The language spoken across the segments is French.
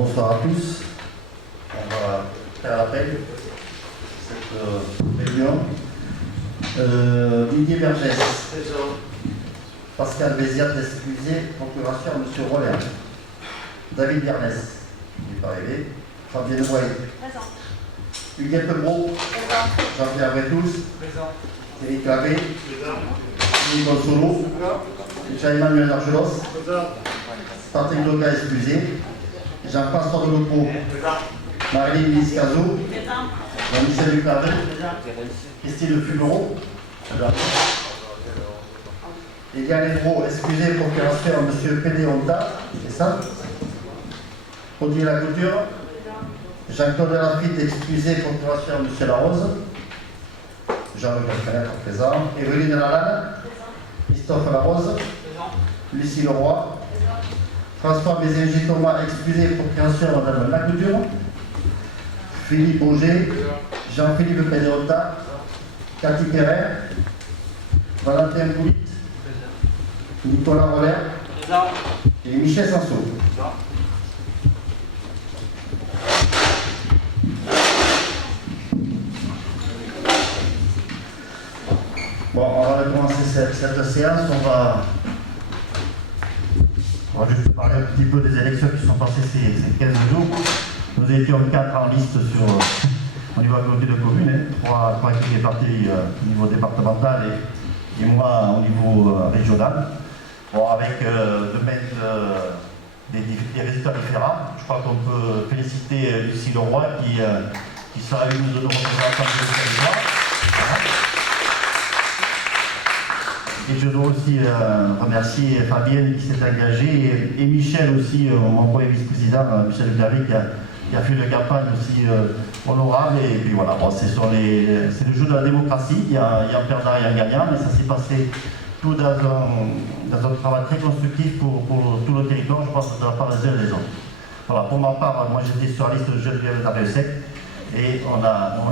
Bonsoir à tous. On va faire appel à cette réunion. Didier Bergès. Pascal Béziat, excusé. Procuration, M. Roller. David Bernès. Il n'est pas arrivé. Fabienne Roy. Présent. Huguette Lebro. Jean-Pierre Bretous. Présent. Éric Lavé. Philippe Solo. Jean-Emmanuel Nargelos. Patrick Loga, excusé. Jean-François Delopro. Marilyn Liscazo. Jean-Michel Ducardet. Christine Fugero. Eliane Lebro, excusé, procuration à M. Pédéonta. C'est ça. Odile Lacouture. Jean-Claude Lafitte, excusé, procuration à M. Larose. Jean-Luc Cascanet, présent. Evelyne Lalanne. Christophe Larose. Lucie Leroy. François Bézinger Thomas, excusé, procuration à Mme Lacouture. Philippe Auger. Jean-Philippe Pédéonta. Cathy Perret. Valentin Poulit. Nicolas Roller. Et Michel Sanso. Bon, on va commencer cette séance. On va juste parler un petit peu des élections qui sont passées ces 15 jours. Nous étions 4 en liste au niveau de la communauté de communes, 3 qui est parti au niveau départemental et moi au niveau régional. Bon, avec des résultats différents. Je crois qu'on peut féliciter Lucie Leroy qui sera une de nos représentants de ce territoire. Et je dois aussi remercier Fabienne qui s'est engagée et Michel aussi, mon premier vice-président, Michel Ducardet, qui a fait une campagne aussi honorable. Et puis voilà, bon, c'est le jeu de la démocratie, il y a un perdant et un gagnant, mais ça s'est passé tout dans un travail très constructif pour tout le territoire, je pense, de la part des uns et des autres. Voilà, pour ma part, moi j'étais sur la liste de Geneviève Darrieussec et on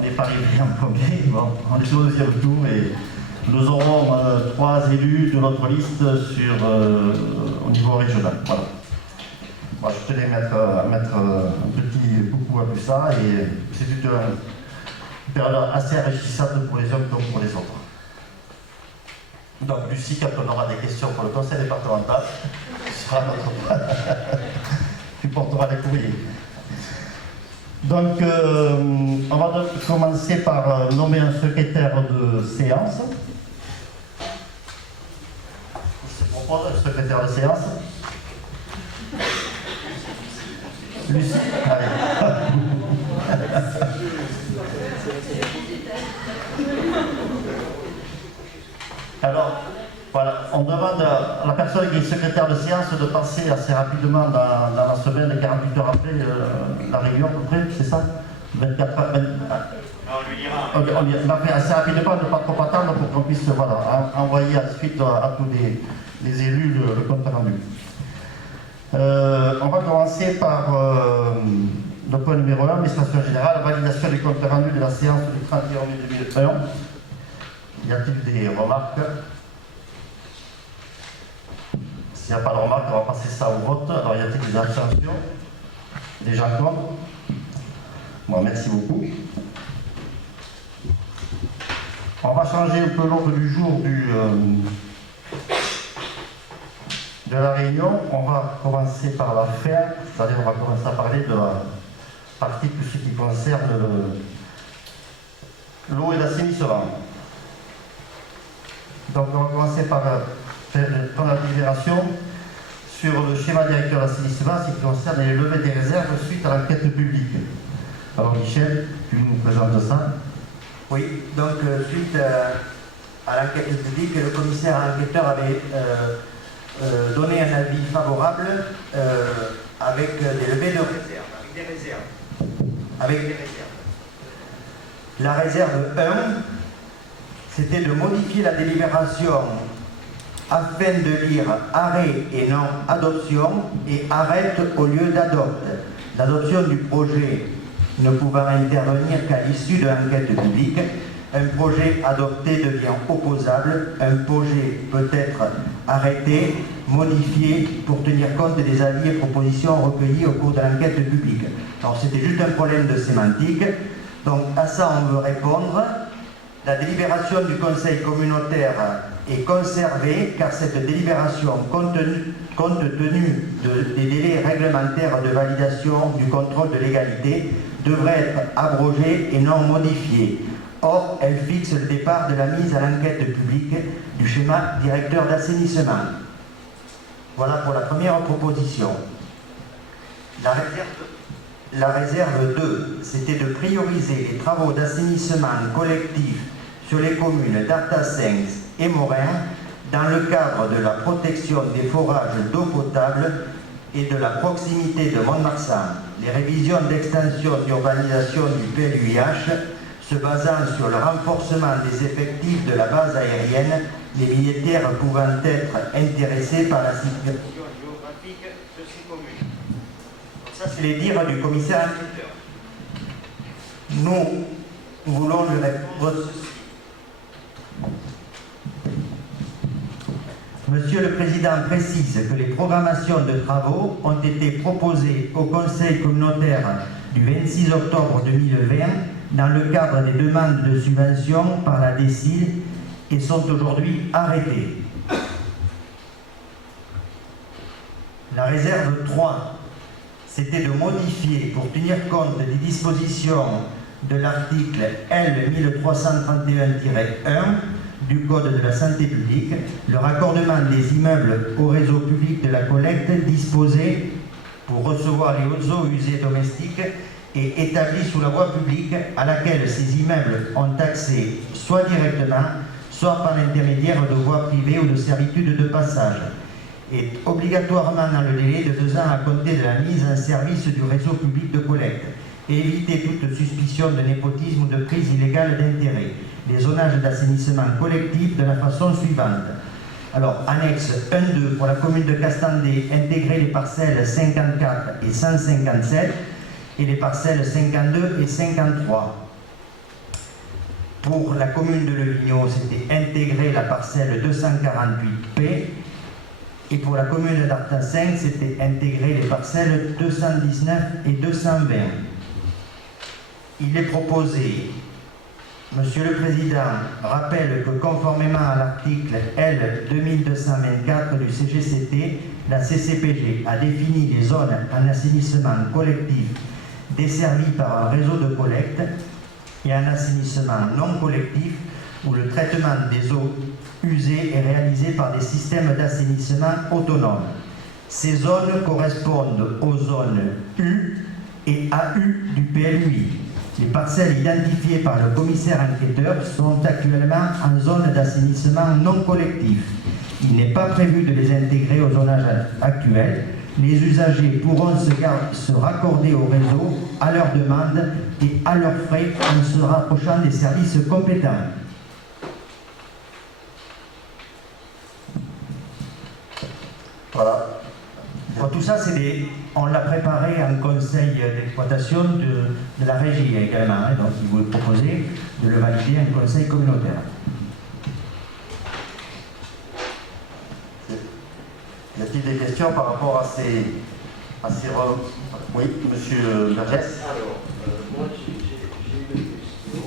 n'est pas arrivé en premier, bon, on est au deuxième tour et nous aurons 3 élus de notre liste au niveau régional. Voilà. Moi, je tenais à mettre un petit coucou à tout ça et c'est une période assez enrichissante pour les uns comme pour les autres. Donc, Lucie, quand on aura des questions pour le conseil départemental, tu seras notre tu porteras les courriers. Donc, on va commencer par nommer un secrétaire de séance. Je propose un secrétaire de séance. Lucie, allez. Alors, voilà, on demande à la personne qui est secrétaire de séance de passer assez rapidement dans la semaine, 48 heures après la réunion à peu près, c'est ça 24 heures. On lui fait assez rapidement, ne pas trop attendre pour qu'on puisse envoyer ensuite à tous les élus le compte rendu. On va commencer par le point numéro 1, administration générale, validation du compte rendu de la séance du 31 mai 2001. Y a-t-il des remarques? S'il n'y a pas de remarques, on va passer ça au vote. Alors, y a-t-il des abstentions? Des gens contre? Bon, merci beaucoup. On va changer un peu l'ordre du jour de la réunion. On va commencer par la fin, c'est-à-dire on va commencer à parler de la partie de ce qui concerne l'eau et l'assainissement. Donc on va commencer par prendre la délibération sur le schéma directeur d'assainissement, ce qui concerne les levées des réserves suite à l'enquête publique. Alors Michel, tu nous présentes ça? Oui, donc suite à l'enquête publique, le commissaire enquêteur avait donné un avis favorable avec des levées de réserve, avec des réserves. La réserve 1, c'était de modifier la délibération afin de lire arrêt et non adoption et arrête au lieu d'adopte. L'adoption du projet ne pouvant intervenir qu'à l'issue de l'enquête publique, Un projet adopté devient opposable, un projet peut être arrêté, modifié pour tenir compte des avis et propositions recueillis au cours de l'enquête publique. Alors c'était juste un problème de sémantique. Donc à ça on veut répondre. La délibération du Conseil communautaire est conservée car cette délibération, compte tenu des délais réglementaires de validation du contrôle de légalité, devrait être abrogée et non modifiée. Or, elle fixe le départ de la mise à l'enquête publique du schéma directeur d'assainissement. Voilà pour la première proposition. La réserve 2, c'était de prioriser les travaux d'assainissement collectif sur les communes d'Artasens et Morin dans le cadre de la protection des forages d'eau potable et de la proximité de Mont-de-Marsan. Les révisions d'extension d'urbanisation du PLUIH se basant sur le renforcement des effectifs de la base aérienne, les militaires pouvant être intéressés par la situation géographique de ces communes. Donc ça, c'est les dires du commissaire enquêteur. Nous voulons lui répondre ceci. Monsieur le Président précise que les programmations de travaux ont été proposées au Conseil communautaire du 26 octobre 2020 dans le cadre des demandes de subvention par la DSIL et sont aujourd'hui arrêtées. La réserve 3, c'était de modifier pour tenir compte des dispositions de l'article L 1331-1 du Code de la santé publique, le raccordement des immeubles au réseau public de la collecte disposé pour recevoir les eaux usées domestiques et établis sous la voie publique à laquelle ces immeubles ont accès soit directement, soit par l'intermédiaire de voies privées ou de servitudes de passage, et obligatoirement dans le délai de 2 ans à compter de la mise en service du réseau public de collecte, et éviter toute suspicion de népotisme ou de prise illégale d'intérêt. Les zonages d'assainissement collectif de la façon suivante. Alors, annexe 1.2 pour la commune de Castandé, intégrer les parcelles 54 et 157 et les parcelles 52 et 53. Pour la commune de Levigno, c'était intégrer la parcelle 248P et pour la commune d'Artasens, c'était intégrer les parcelles 219 et 220. Il est proposé, Monsieur le Président rappelle que conformément à l'article L 2224 du CGCT, la CCPG a défini les zones en assainissement collectif desservies par un réseau de collecte et un assainissement non collectif où le traitement des eaux usées est réalisé par des systèmes d'assainissement autonomes. Ces zones correspondent aux zones U et AU du PLUI. Les parcelles identifiées par le commissaire enquêteur sont actuellement en zone d'assainissement non collectif. Il n'est pas prévu de les intégrer au zonage actuel. Les usagers pourront se raccorder au réseau à leur demande et à leurs frais en se rapprochant des services compétents. Voilà. Bon, tout ça, on l'a préparé en conseil d'exploitation de la régie également. Hein, donc, il vous est proposé de le valider en conseil communautaire. Y a-t-il des questions par rapport à ces Oui, monsieur Vergès. Alors, moi j'ai une question.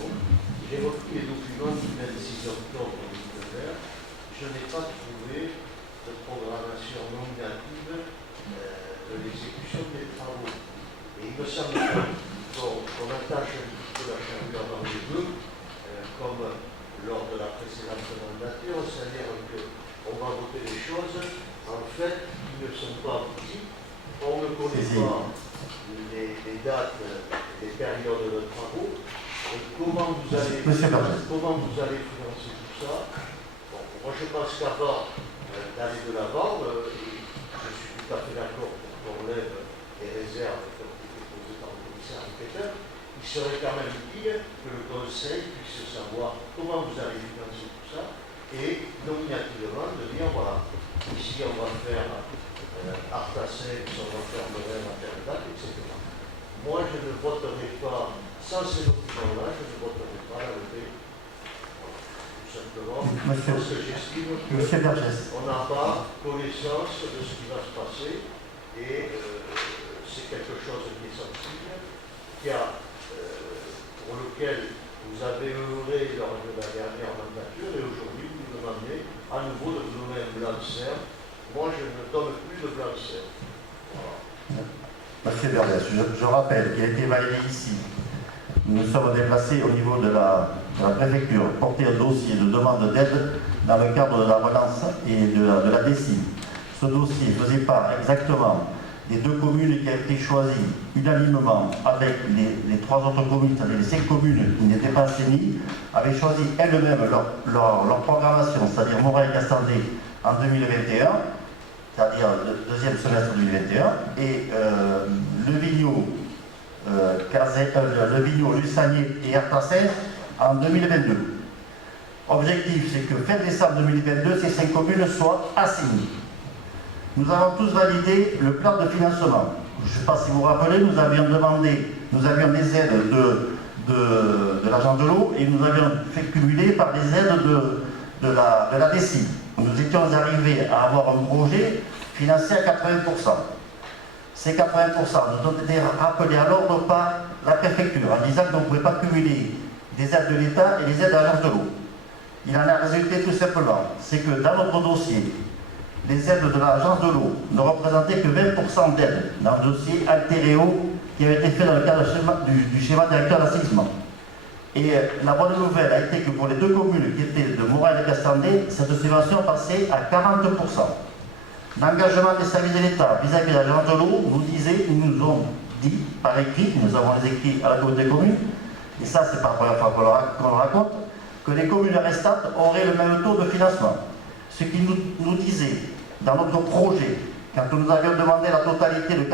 J'ai repris les documents du 26 octobre 2020. Je n'ai pas trouvé de programmation nominative de l'exécution des travaux. Et il me semble qu'on attache un petit peu la charrue avant les bœufs, comme lors de la précédente mandature, c'est-à-dire qu'on va voter des choses, en fait, qui ne sont pas abouties. On ne connaît pas les dates, les périodes de travaux. Et comment vous allez financer tout ça? Bon, moi je pense qu'avant d'aller de l'avant, je suis tout à fait d'accord pour qu'on lève les réserves qui ont été posées par le commissaire enquêteur. Il serait quand même utile que le Conseil puisse savoir comment vous allez financer tout ça et nominativement de dire voilà, ici on va faire Artasens, on va faire Morin à telle date, etc. Moi je ne voterai pas, sans ces documents-là, je ne voterai pas la levée simplement Monsieur- parce que j'estime Monsieur Vergès. qu'on n'a pas connaissance de ce qui va se passer et c'est quelque chose qui est sensible, pour lequel vous avez œuvré lors de la dernière mandature et aujourd'hui vous nous demandez à nouveau de vous donner un blanc-seing. Moi je ne donne plus de blanc-seing. Voilà. Monsieur Vergès, je rappelle qu'il a été validé ici. Nous nous sommes déplacés au niveau de la préfecture, porter un dossier de demande d'aide dans le cadre de la relance et de la décime. Ce dossier faisait part exactement des deux communes qui ont été choisies unanimement avec les trois autres communes, c'est-à-dire les 5 communes qui n'étaient pas assainies, avaient choisi elles-mêmes leur programmation, c'est-à-dire Morat et Castandé en 2021, c'est-à-dire le deuxième semestre 2021, et le Vigno, Lussagné et Artassin en 2022. Objectif, c'est que fin décembre 2022, ces 5 communes soient assainies. Nous avons tous validé le plan de financement. Je ne sais pas si vous vous rappelez, nous avions des aides de l'agent de l'eau et nous avions fait cumuler par des aides de la DSI. Nous étions arrivés à avoir un projet financé à 80%. Ces 80% nous ont été rappelés à l'ordre par la préfecture en disant qu'on ne pouvait pas cumuler des aides de l'État et les aides de l'agence de l'eau. Il en a résulté tout simplement, c'est que dans notre dossier, les aides de l'agence de l'eau ne représentaient que 20% d'aides dans le dossier Altéréo qui avait été fait dans le cadre du schéma directeur d'assainissement. Et la bonne nouvelle a été que pour les 2 communes qui étaient de Morat et de Castandé, cette subvention passait à 40%. L'engagement des services de l'État vis-à-vis de l'agence de l'eau nous ont dit par écrit, nous avons les écrits à la communauté des communes, et ça c'est pas la première fois qu'on le raconte, que les communes restantes auraient le même taux de financement. Ce qui nous disait dans notre projet, quand nous avions demandé la totalité de 80%,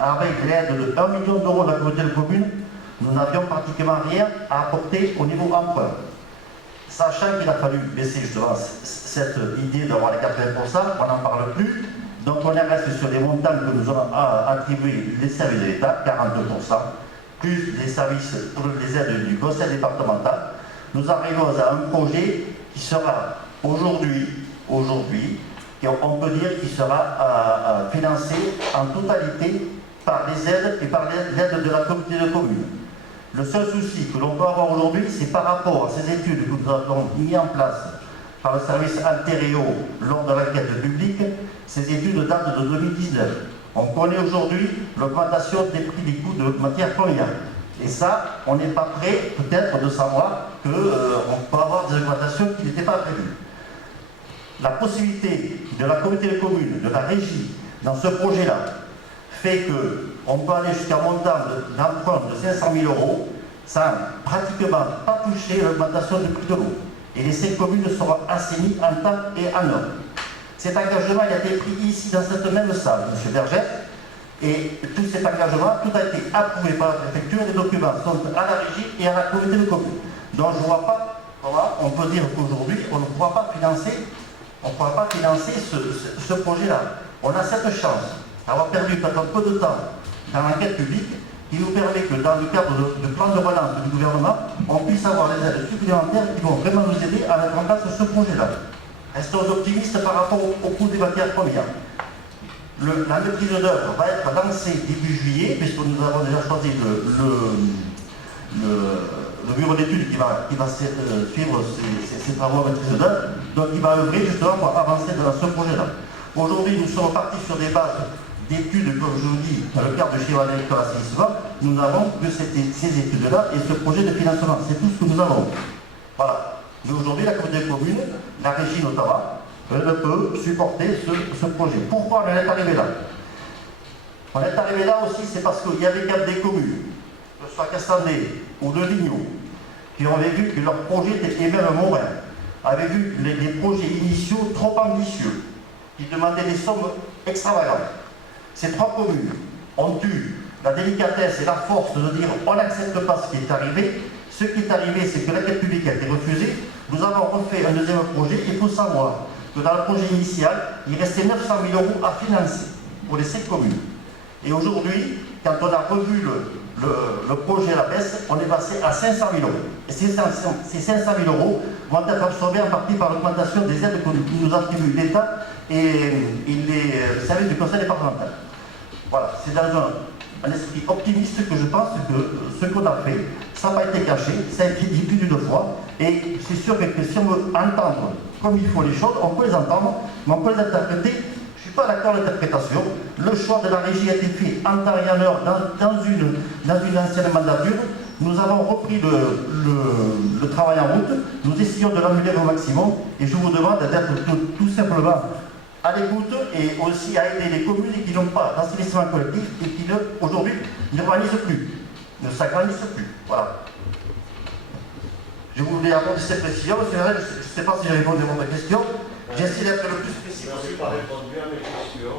avec l'aide de 1 million d'euros de la communauté de communes, nous n'avions pratiquement rien à apporter au niveau emprunt. Sachant qu'il a fallu baisser justement cette idée d'avoir les 80%, on n'en parle plus. Donc on reste sur les montants que nous avons attribués les services de l'État, 42%, plus les services pour les aides du conseil départemental. Nous arrivons à un projet qui sera aujourd'hui, on peut dire qu'il sera financé en totalité par les aides et par l'aide de la communauté de communes. Le seul souci que l'on peut avoir aujourd'hui, c'est par rapport à ces études que nous avons mis en place par le service Altéréo lors de l'enquête publique. Ces études datent de 2019. On connaît aujourd'hui l'augmentation des prix des coûts de matières premières. Et ça, on n'est pas prêt peut-être de savoir qu'on peut avoir des augmentations qui n'étaient pas prévues. La possibilité de la communauté de communes, de la régie, dans ce projet-là, fait qu'on peut aller jusqu'à un montant d'emprunt de 500 000 euros sans pratiquement pas toucher l'augmentation du prix de l'eau. Et les 5 communes seront assainies en temps et en heure. Cet engagement a été pris ici dans cette même salle, M. Berger, et tout cet engagement, tout a été approuvé par la préfecture, les documents sont à la régie et à la communauté de communes. Donc je ne vois pas comment on peut dire qu'aujourd'hui on ne pourra pas financer, ce projet-là. On a cette chance d'avoir perdu peut-être un peu de temps dans l'enquête publique qui nous permet que dans le cadre de plan de relance du gouvernement, on puisse avoir des aides supplémentaires qui vont vraiment nous aider à mettre en place ce projet-là. Restons optimistes par rapport au coût des matières premières. La maîtrise d'œuvre va être lancée début juillet, puisque nous avons déjà choisi le bureau d'études qui va suivre ces travaux de maîtrise d'œuvre, donc il va œuvrer justement pour avancer dans ce projet-là. Aujourd'hui, nous sommes partis sur des bases d'études, comme je vous dis, dans le cadre du schéma directeur d'assainissement. Nous n'avons que ces études-là et ce projet de financement. C'est tout ce que nous avons. Voilà. Mais aujourd'hui, la communauté de communes, la régie notamment, ne peut supporter ce projet. Pourquoi on est arrivé là? On est arrivé là aussi, c'est parce qu'il y avait quand même des communes, que ce soit Castandé ou de Vigno, qui avaient vu que leur projet, et même Morin, avaient vu les projets initiaux trop ambitieux, qui demandaient des sommes extravagantes. Ces 3 communes ont eu la délicatesse et la force de dire on n'accepte pas ce qui est arrivé. Ce qui est arrivé, c'est que l'enquête publique a été refusée. Nous avons refait un deuxième projet. Il faut savoir que dans le projet initial, il restait 900 000 euros à financer pour les 5 communes. Et aujourd'hui, quand on a revu le projet à la baisse, on est passé à 500 000 euros. Et ces 500 000 euros vont être absorbés en partie par l'augmentation des aides que nous attribue l'État et les services du conseil départemental. Voilà, c'est dans un esprit optimiste que je pense que ce qu'on a fait, ça n'a pas été caché, ça a été dit plus d'une fois, et c'est sûr que si on veut entendre comme il faut les choses, on peut les entendre, mais on peut les interpréter. Je ne suis pas d'accord avec l'interprétation. Le choix de la régie a été fait en temps et en heure dans une ancienne mandature. Nous avons repris le travail en route, nous essayons de l'améliorer au maximum, et je vous demande d'être tout simplement à l'écoute et aussi à aider les communes qui n'ont pas d'assainissement collectif et qui aujourd'hui ne s'agrandissent plus. Voilà. Je voulais apporter cette précision. Je ne sais pas si j'ai répondu à votre question. J'essaie d'être le plus précis possible. Je n'ai pas répondu à mes questions,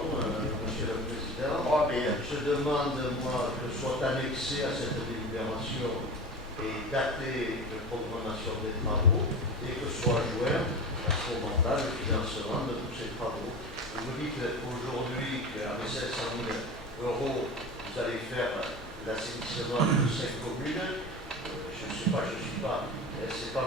Monsieur le Président. Je demande, moi, que soit annexé à cette délibération et daté de programmation des travaux et que soit joint à ce moment-là le financement de tous ces travaux. Vous me dites aujourd'hui qu'avec 500 000 euros, vous allez faire l'assainissement de 5 communes. Je ne sais pas, je ne suis pas.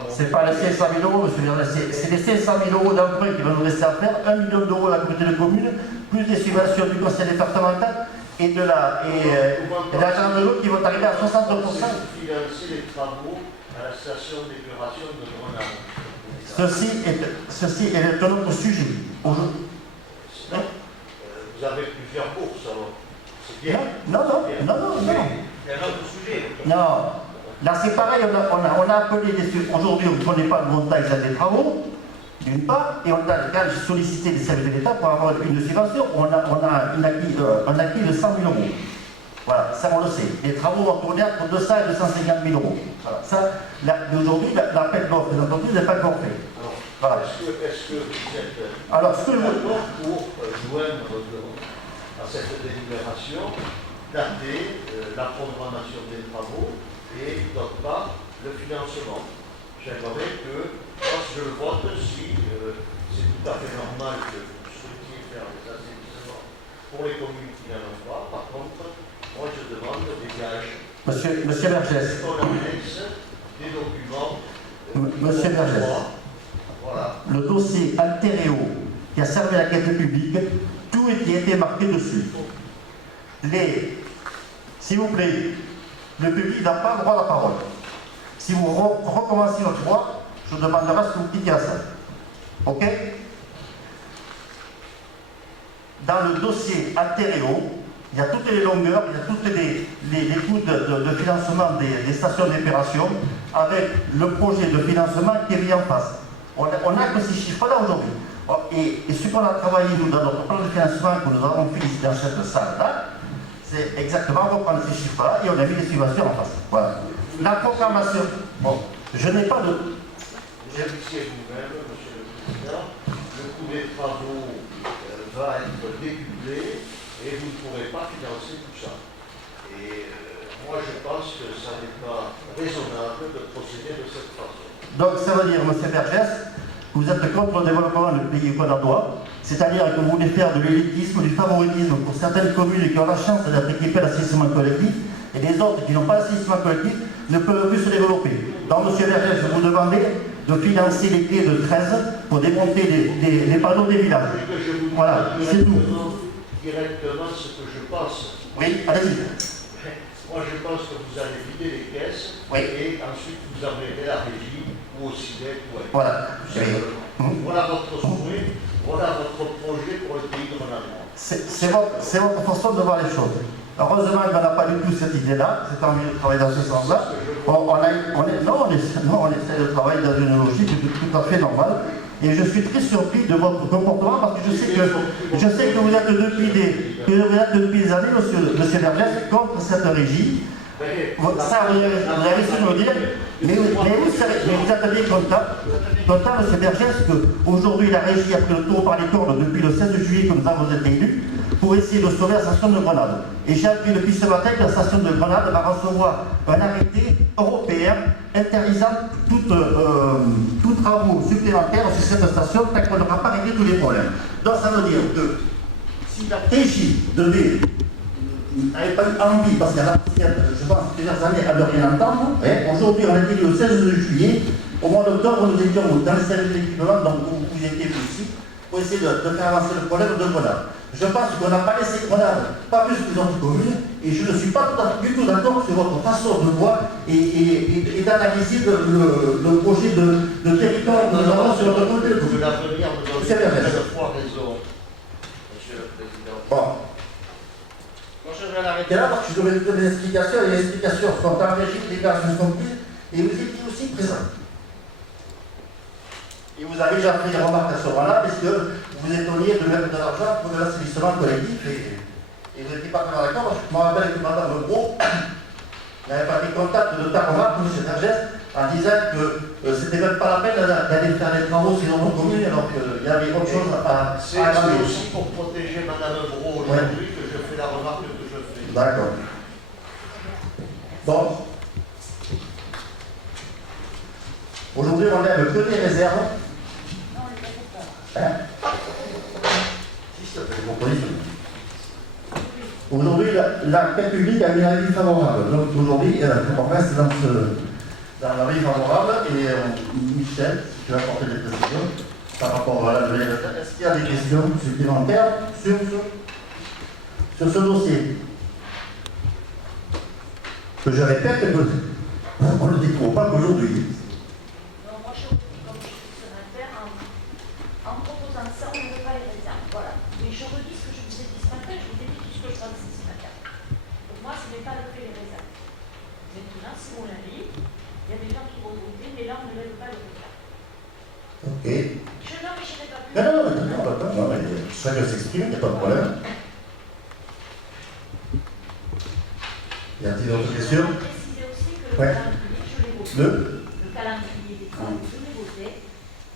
C'est pas les 500 000 euros, monsieur Vernet, c'est les 500 000 euros d'emprunt qui vont nous rester à faire, 1 million d'euros à la communauté de communes, plus des subventions du conseil départemental et de l'agent de l'eau qui vont arriver à 60%. Financer les travaux à la station d'épuration de Grenade. Ceci est un autre sujet. Vous avez plusieurs bourses, alors. C'est bien. Non. Il y a un autre sujet. Non. Là, c'est pareil, on a appelé aujourd'hui, on ne connaît pas le montant exact des travaux, d'une part, et on a sollicité les services de l'État pour avoir une subvention. On a un acquis de 100 000 euros. Voilà, ça on le sait. Les travaux vont tourner entre 200 et 250 000 euros. Voilà, ça, aujourd'hui, l'appel d'offres des entreprises n'est pas encore fait. Voilà. Est-ce que vous êtes d'accord pour joindre à cette délibération, dater la programmation des travaux et d'autre part le financement? J'aimerais que, lorsque je le vote, si c'est tout à fait normal que vous souhaitiez faire des assainissements pour les communes qui n'en ont pas, par contre, moi je demande des gages. Monsieur Vergès. On annexe des documents. Monsieur Vergès. Voilà. Le dossier Alteréo qui a servi à la quête publique, tout y a été marqué dessus. S'il vous plaît, le public n'a pas le droit à la parole. Si vous recommencez notre fois, je demanderai ce que vous dites à ça. OK? Dans le dossier Alteréo, il y a toutes les longueurs, il y a toutes les coûts de financement des stations d'épuration avec le projet de financement qui est mis en face. On n'a que ces chiffres-là aujourd'hui. Et ce qu'on a travaillé, nous, dans notre plan de financement que nous avons fait ici dans cette salle-là, c'est exactement reprendre ces chiffres-là et on a mis les subventions en face. Voilà. La programmation. Bon, je n'ai pas de. Vérifiez vous-même, Monsieur le Président, le coût des travaux va être décuplé et vous ne pourrez pas financer tout ça. Et moi, je pense que ça n'est pas raisonnable de procéder de cette façon. Donc, ça veut dire, M. Vergès, que vous êtes contre le développement du pays conadois, c'est-à-dire que vous voulez faire de l'élitisme, du favoritisme pour certaines communes qui ont la chance d'être équipées d'assainissement collectif, et les autres qui n'ont pas d'assainissement collectif ne peuvent plus se développer. Donc, M. Vergès, je vous demandais de financer les clés de 13 pour démonter les panneaux des villages. Voilà, c'est tout. Directement ce que je pense. Oui, allez-y. Moi, je pense que vous allez vider les caisses et ensuite vous enverrez la régie ou au CIDEC. Voilà. Voilà votre souhait, voilà votre projet pour le pays de Grenade. C'est votre façon de voir les choses. Heureusement qu'on n'a pas du tout cette idée-là, c'est envie de travailler dans ce sens-là. On essaie de travailler dans une logique tout à fait normale. Et je suis très surpris de votre comportement parce que je sais que vous êtes depuis des années, monsieur Vergès, contre cette régie. Ça, vous avez su nous dire, mais vous êtes bien content, monsieur Vergès, qu'aujourd'hui la régie a pris le tour par les cordes depuis le 16 juillet que nous avons été élus pour essayer de sauver la station de Grenade. Et j'ai appris depuis ce matin que la station de Grenade va recevoir un arrêté européen interdisant tout travaux supplémentaires sur cette station tant qu'on n'aura pas réglé tous les problèmes. Donc ça veut dire que si la régie devait n'avait pas eu envie, parce qu'il y a, je pense, plusieurs années à ne rien entendre. Aujourd'hui, on a dit le 16 juillet, au mois d'octobre, nous étions dans le service d'équipement, donc vous étiez aussi, pour essayer de faire avancer le problème de Grenade. Je pense qu'on n'a pas laissé Grenade, pas plus que les autres communes, et je ne suis pas du tout d'accord sur votre façon de voir et d'analyser le projet de territoire que nous avons sur notre commune. De l'avenir, nous C'est bien, avons une fois raison, Monsieur le Président. Bon. Moi, je vais l'arrêter Et là, parce que je devais donner des explications, et les explications sont en régime des personnes comprises, et vous étiez aussi présent. Et vous avez déjà fait des remarques à ce moment-là, parce que vous étonniez de mettre de l'argent pour de l'assainissement collectif, et vous n'étiez pas vraiment d'accord, parce que je me rappelle que Mme Lebrun n'avait pas pris contact de ta remarque, M. Vergès, en disant que c'était même pas la peine d'aller faire des travaux sur nos communes, alors qu'il y avait autre chose à C'est agrandir. aussi pour protéger Mme Brault aujourd'hui que je fais la remarque que je fais. D'accord. Bon. Aujourd'hui, on lève que des réserves. Hein? Si, ça fait des propositions. Aujourd'hui, l'enquête publique a eu un avis favorable. Donc aujourd'hui, on reste dans l'avis favorable. Et Michel, si tu veux apporter des précisions par rapport à la levée des réserves, est-ce qu'il y a des questions supplémentaires sur ce dossier? Que je répète, on ne le découvre pas qu'aujourd'hui. Non, moi, comme je suis sénateur, en proposant ça, on ne veut pas les réserves. Voilà. Mais je redis ce que je vous ai dit ce matin, je vous ai dit tout ce que je pensais ce matin. Pour moi, ce n'est pas le fait les réserves. Maintenant, c'est mon avis. Il y a des gens qui vont voter, mais là, on ne lève pas les réserves. Ok. Je n'empêcherai pas plus. Non, mais chacun s'exprime, il n'y a pas de problème. Y a-t-il d'autres questions? Je préciser aussi que le Ouais. calendrier, je l'ai voté. Le calendrier des travaux, je l'ai voté,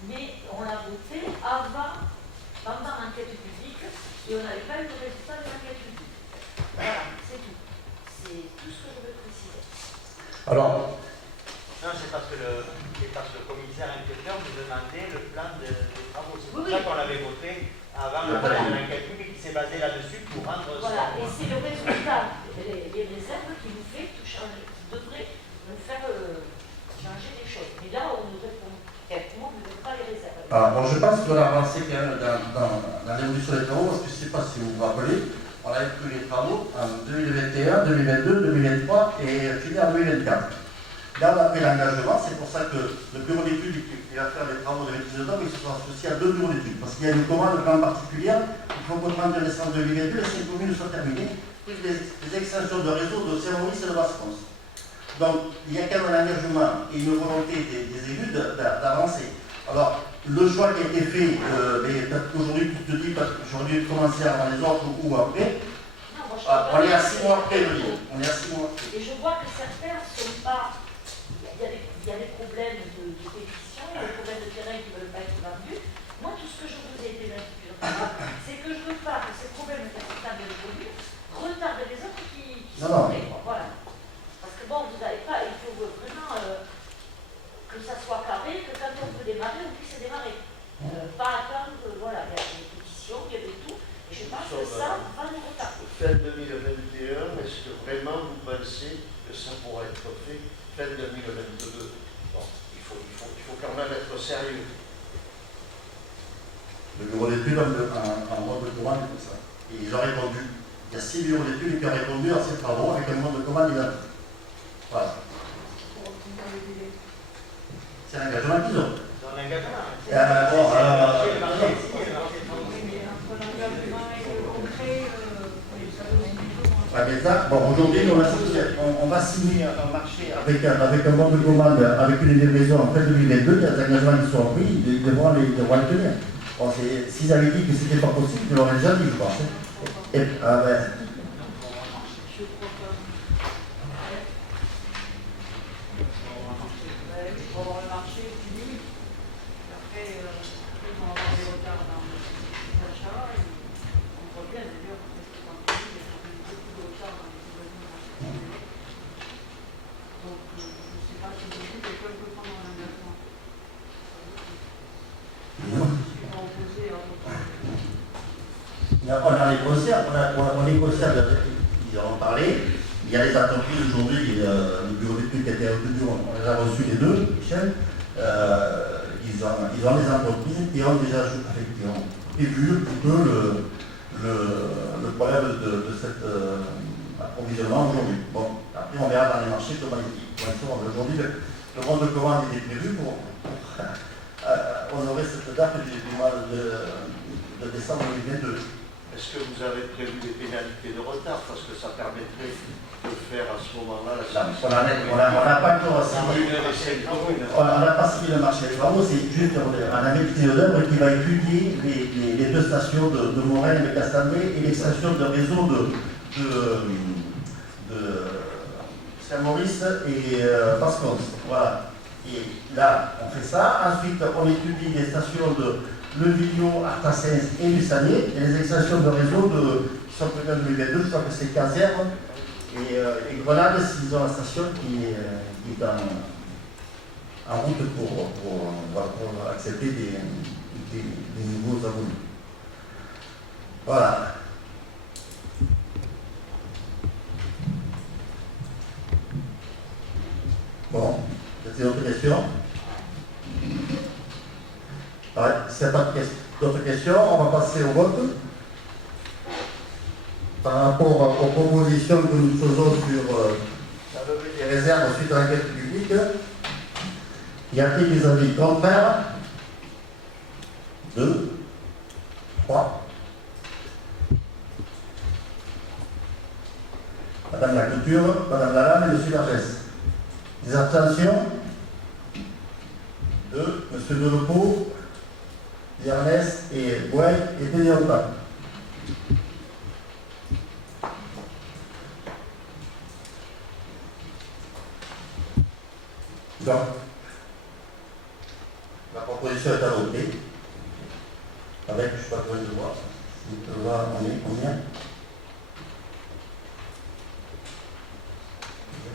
mais on l'a voté pendant l'enquête publique, et on n'avait pas eu le résultat de l'enquête publique. Voilà, c'est tout. C'est tout ce que je veux préciser. Alors, Non, c'est parce que le commissaire enquêteur nous demandait le plan des travaux. C'est pour Oui, ça oui. qu'on l'avait voté avant Le le plan plan. de l'enquête publique qui s'est basé là-dessus pour rendre Voilà, et c'est le résultat, les réserves qui nous fait tout changer, qui devrait nous faire changer les choses. Mais là, on nous répond, tout le monde ne veut pas les réserves. bon, je pense qu'on a avancé quand même dans l'évolution des travaux, parce que je ne sais pas si vous vous rappelez, on a inclus les travaux en 2021, 2022, 2023 et fini en 2024. Là, on a pris l'engagement, c'est pour ça que le bureau d'études qui va faire les travaux de maîtrise d'œuvre, il se sera associé à 2 bureaux d'études. Parce qu'il y a une commande en particulière, il faut qu'on prenne les centres de 2022, les 5 communes soient terminées, plus les extensions de réseau de Saint-Maurice et de Basse-France. Donc, il y a quand même un engagement et une volonté des élus d'avancer. Alors, le choix qui a été fait, peut-être qu'aujourd'hui, tu te dis, j'aurais dû commencer avant les autres ou après. Non, moi, je On est à 6 mois après, le livre. On est à 6 mois après. Et je vois que certains ne sont pas. Il y a des problèmes de pétition, il y a des problèmes de terrain qui ne veulent pas être vendus. Moi, tout ce que je vous ai dit c'est que je ne veux pas que ces problèmes de l'économie retardent les autres qui sont prêts. Voilà. Parce que bon, vous n'avez pas, il faut vraiment que ça soit carré, que quand on veut démarrer, on puisse démarrer. Pas attendre, voilà, il y a des pétitions, il y a des tout. Et je pense que ça va nous retarder. Fin 2021, est-ce que vraiment vous pensez que ça pourra être fait fin 2022? Bon, il faut quand même être sérieux. Le bureau d'études en mode de commande et tout ça. Et ils ont répondu. Il y a 6 bureaux d'études qui ont répondu à ces travaux avec un mode de commande identique. Voilà. C'est l'engagement qu'ils ont. son engagement. Mais ça, bon, aujourd'hui, on va signer un marché avec un mode de commande, avec une livraison en fin 2022. Il y a des engagements qui sont pris, ils devront les tenir. Bon, s'ils avaient dit que ce n'était pas possible, ils l'auraient déjà dit, je pense. On a négocié, on négocie avec qui en ont parlé. Il y a les entreprises aujourd'hui, le bureau d'études qui a été retenu, on les a reçus les deux, Michel. Ils ont les entreprises qui ont déjà vu un petit peu le problème de cet approvisionnement aujourd'hui. Bon, après on verra dans les marchés comment ils sont. Aujourd'hui, le monde de commande est prévu pour honorer cette date du mois de décembre 2022. Est-ce que vous avez prévu des pénalités de retard? Parce que ça permettrait de faire à ce moment-là la On n'a pas encore signé. On n'a pas signé le marché des travaux, c'est juste un investisseur d'œuvre qui va étudier les deux stations de Morel et de Castelnay et les stations de réseau de Saint-Maurice et Pascons. Voilà. Et là, on fait ça. Ensuite, on étudie les stations de Levillo, Artassens et Lussanier et les extensions de réseau qui sont prévues en 2022, je crois que c'est Caserne et Grenade, s'ils ont la station qui est en route pour accepter des nouveaux abonnés. Voilà. Bon, c'est d'autres questions? Ouais, s'il n'y a pas d'autres questions, on va passer au vote. Par rapport aux propositions que nous faisons sur la levée des réserves suite à l'enquête publique, y a-t-il des avis contraires? 2, 3. Madame la Couture, Madame Lalanne et Monsieur Vergès. Des abstentions? 2. Monsieur Delepeau, Ernest et Boy et Pénélope. Donc, la proposition est adoptée. Avec, je ne sais pas comment je vois, si on peut voir, on est combien?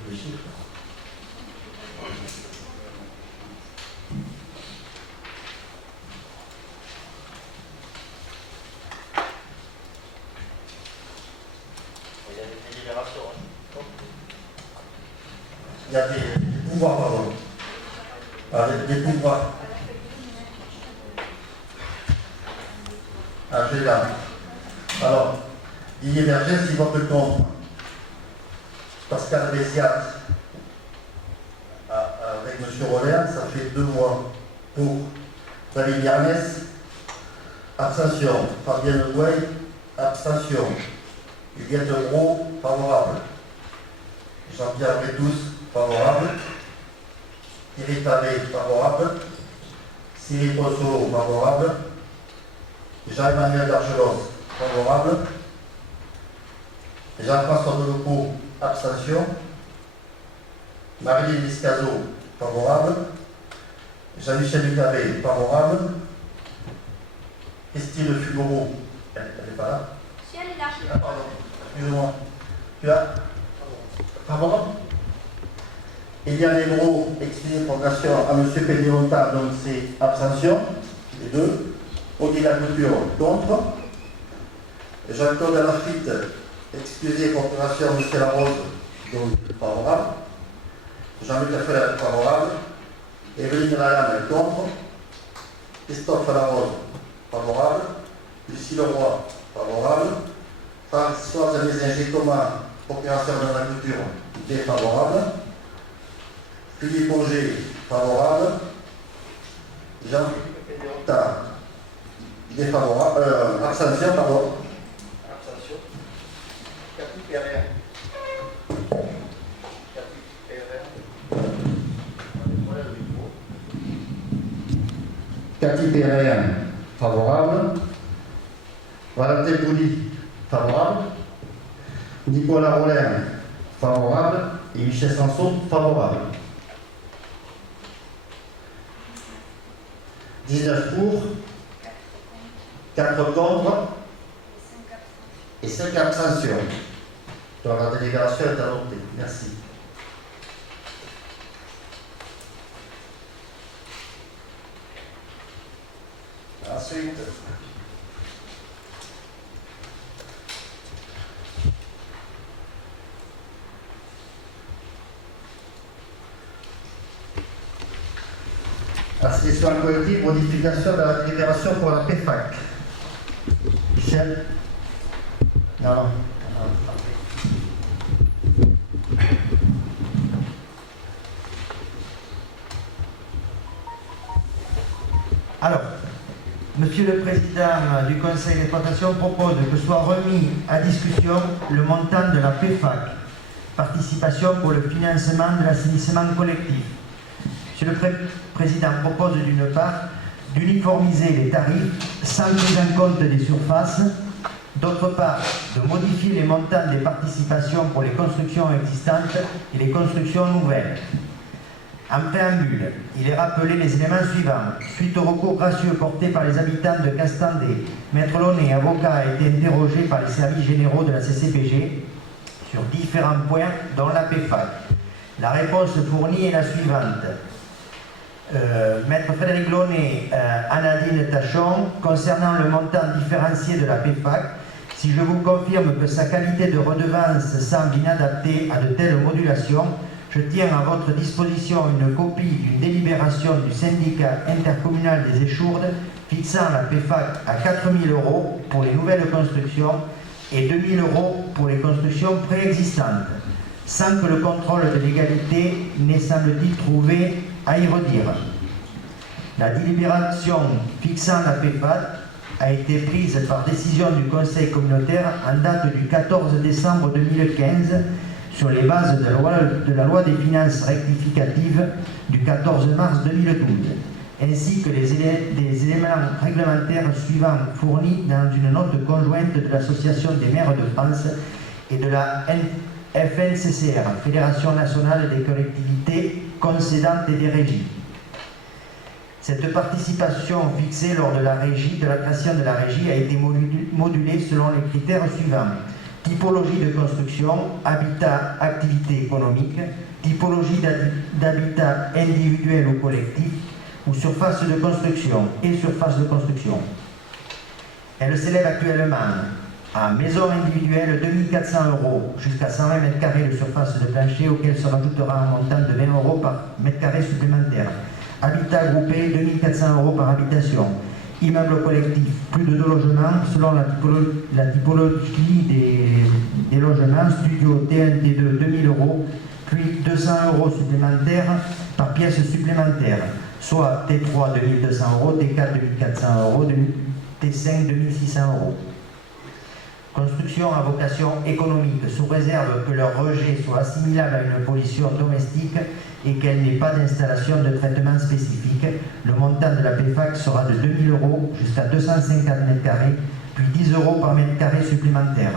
Les chiffres. Il y a des pouvoirs, pardon. Avec des pouvoirs. Ah, je vais là. Alors, Didier Vergès, il vote contre. Pascal Bessiat, avec M. Roller, ça fait 2 voix pour. David Ernest, abstention. Fabienne Gouey, abstention. Juliette Gros, favorable. Jean-Pierre Pétous, favorable. Thierry Tavé, favorable. Cyril Possolo, favorable. Jean-Emmanuel Darchelos, favorable. Jean-François Delepeau, abstention. Marie-Lise Liscazo, favorable. Jean-Michel Ducavé, favorable. Christine Fugoro, elle n'est pas là. Si elle est là. Ah, pardon, excusez-moi. Tu as favorable? Eliane Legros, exprimé pour nation à M. Pénéonta, donc c'est abstention, les deux. Odile Couture, contre. Jean-Claude Alaphite, excusé pour nation à M. Larose, donc favorable. Jean-Luc Lafayette, favorable. Evelyne Lalanne, contre. Christophe Larose, favorable. Lucie Leroy, favorable. Françoise Mézin-Gécoma, procuration de la culture, défavorable. Philippe Auger, favorable. Jean-Philippe Pénéonta, défavorable. Abstention, pardon. Abstention. Cathy Perrin. Cathy Perrin, favorable. Valentin Bouli, favorable. Nicolas Rollin, favorable. Et Michel Sanson, favorable. 19 pour, 4 contre et 5 abstentions. Donc la délibération est adoptée. Merci. Ensuite, Assainissement collectif, modification de la délibération pour la PFAC. Michel? Non. Alors, Monsieur le Président du Conseil d'exploitation propose que soit remis à discussion le montant de la PFAC, participation pour le financement de l'assainissement collectif. Monsieur le Président propose d'une part d'uniformiser les tarifs sans prise en compte des surfaces, d'autre part de modifier les montants des participations pour les constructions existantes et les constructions nouvelles. En préambule, il est rappelé les éléments suivants. Suite au recours gracieux porté par les habitants de Castandé, Maître Launay, avocat, a été interrogé par les services généraux de la CCPG sur différents points, dont la PFAC. La réponse fournie est la suivante. Maître Frédéric Launay, Anadine Tachon, concernant le montant différencié de la PFAC, si je vous confirme que sa qualité de redevance semble inadaptée à de telles modulations, je tiens à votre disposition une copie d'une délibération du syndicat intercommunal des Échourdes fixant la PFAC à 4 000 € pour les nouvelles constructions et 2 000 € pour les constructions préexistantes, sans que le contrôle de légalité n'ait, semble-t-il, trouvé à y redire. La délibération fixant la PFAC a été prise par décision du Conseil communautaire en date du 14 décembre 2015 sur les bases de la loi des finances rectificatives du 14 mars 2012, ainsi que les éléments réglementaires suivants fournis dans une note conjointe de l'Association des maires de France et de la FNCCR, Fédération nationale des collectivités concédantes et des régies. Cette participation fixée lors de la création de la régie a été modulée selon les critères suivants: typologie de construction, habitat, activité économique, typologie d'habitat individuel ou collectif, ou surface de construction et surface de construction. Elle s'élève actuellement à maison individuelle 2400 € jusqu'à 120 m² de surface de plancher, auquel se rajoutera un montant de 20 € par mètre carré supplémentaire. Habitat groupé, 2400 € par habitation. Immeuble collectif, plus de 2 logements selon la typologie des logements. Studio T1, T2, 2000 €, puis 200 € supplémentaires par pièce supplémentaire, soit T3, 2200 €, T4, 2400 €, T5, 2600 €. Construction à vocation économique, sous réserve que leur rejet soit assimilable à une pollution domestique et qu'elle n'ait pas d'installation de traitement spécifique. Le montant de la PFAC sera de 2000 € jusqu'à 250 m², puis 10 € par mètre carré supplémentaire.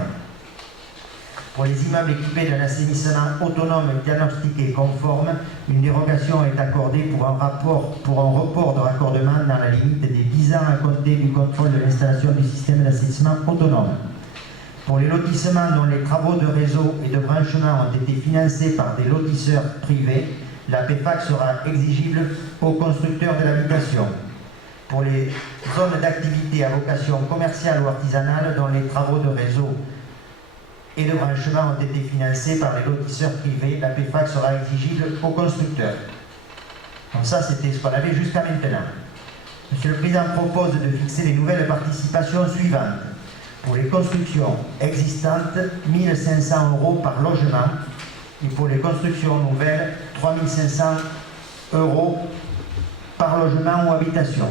Pour les immeubles équipés d'un assainissement autonome diagnostiqué conforme, une dérogation est accordée pour un report de raccordement dans la limite des 10 ans à compter du contrôle de l'installation du système d'assainissement autonome. Pour les lotissements dont les travaux de réseau et de branchement ont été financés par des lotisseurs privés, la PFAC sera exigible aux constructeurs de l'habitation. Pour les zones d'activité à vocation commerciale ou artisanale dont les travaux de réseau et de branchement ont été financés par les lotisseurs privés, la PFAC sera exigible aux constructeurs. Donc ça, c'était ce qu'on avait jusqu'à maintenant. Monsieur le Président propose de fixer les nouvelles participations suivantes. Pour les constructions existantes, 1 500 € par logement, et pour les constructions nouvelles, 3 500 € par logement ou habitation.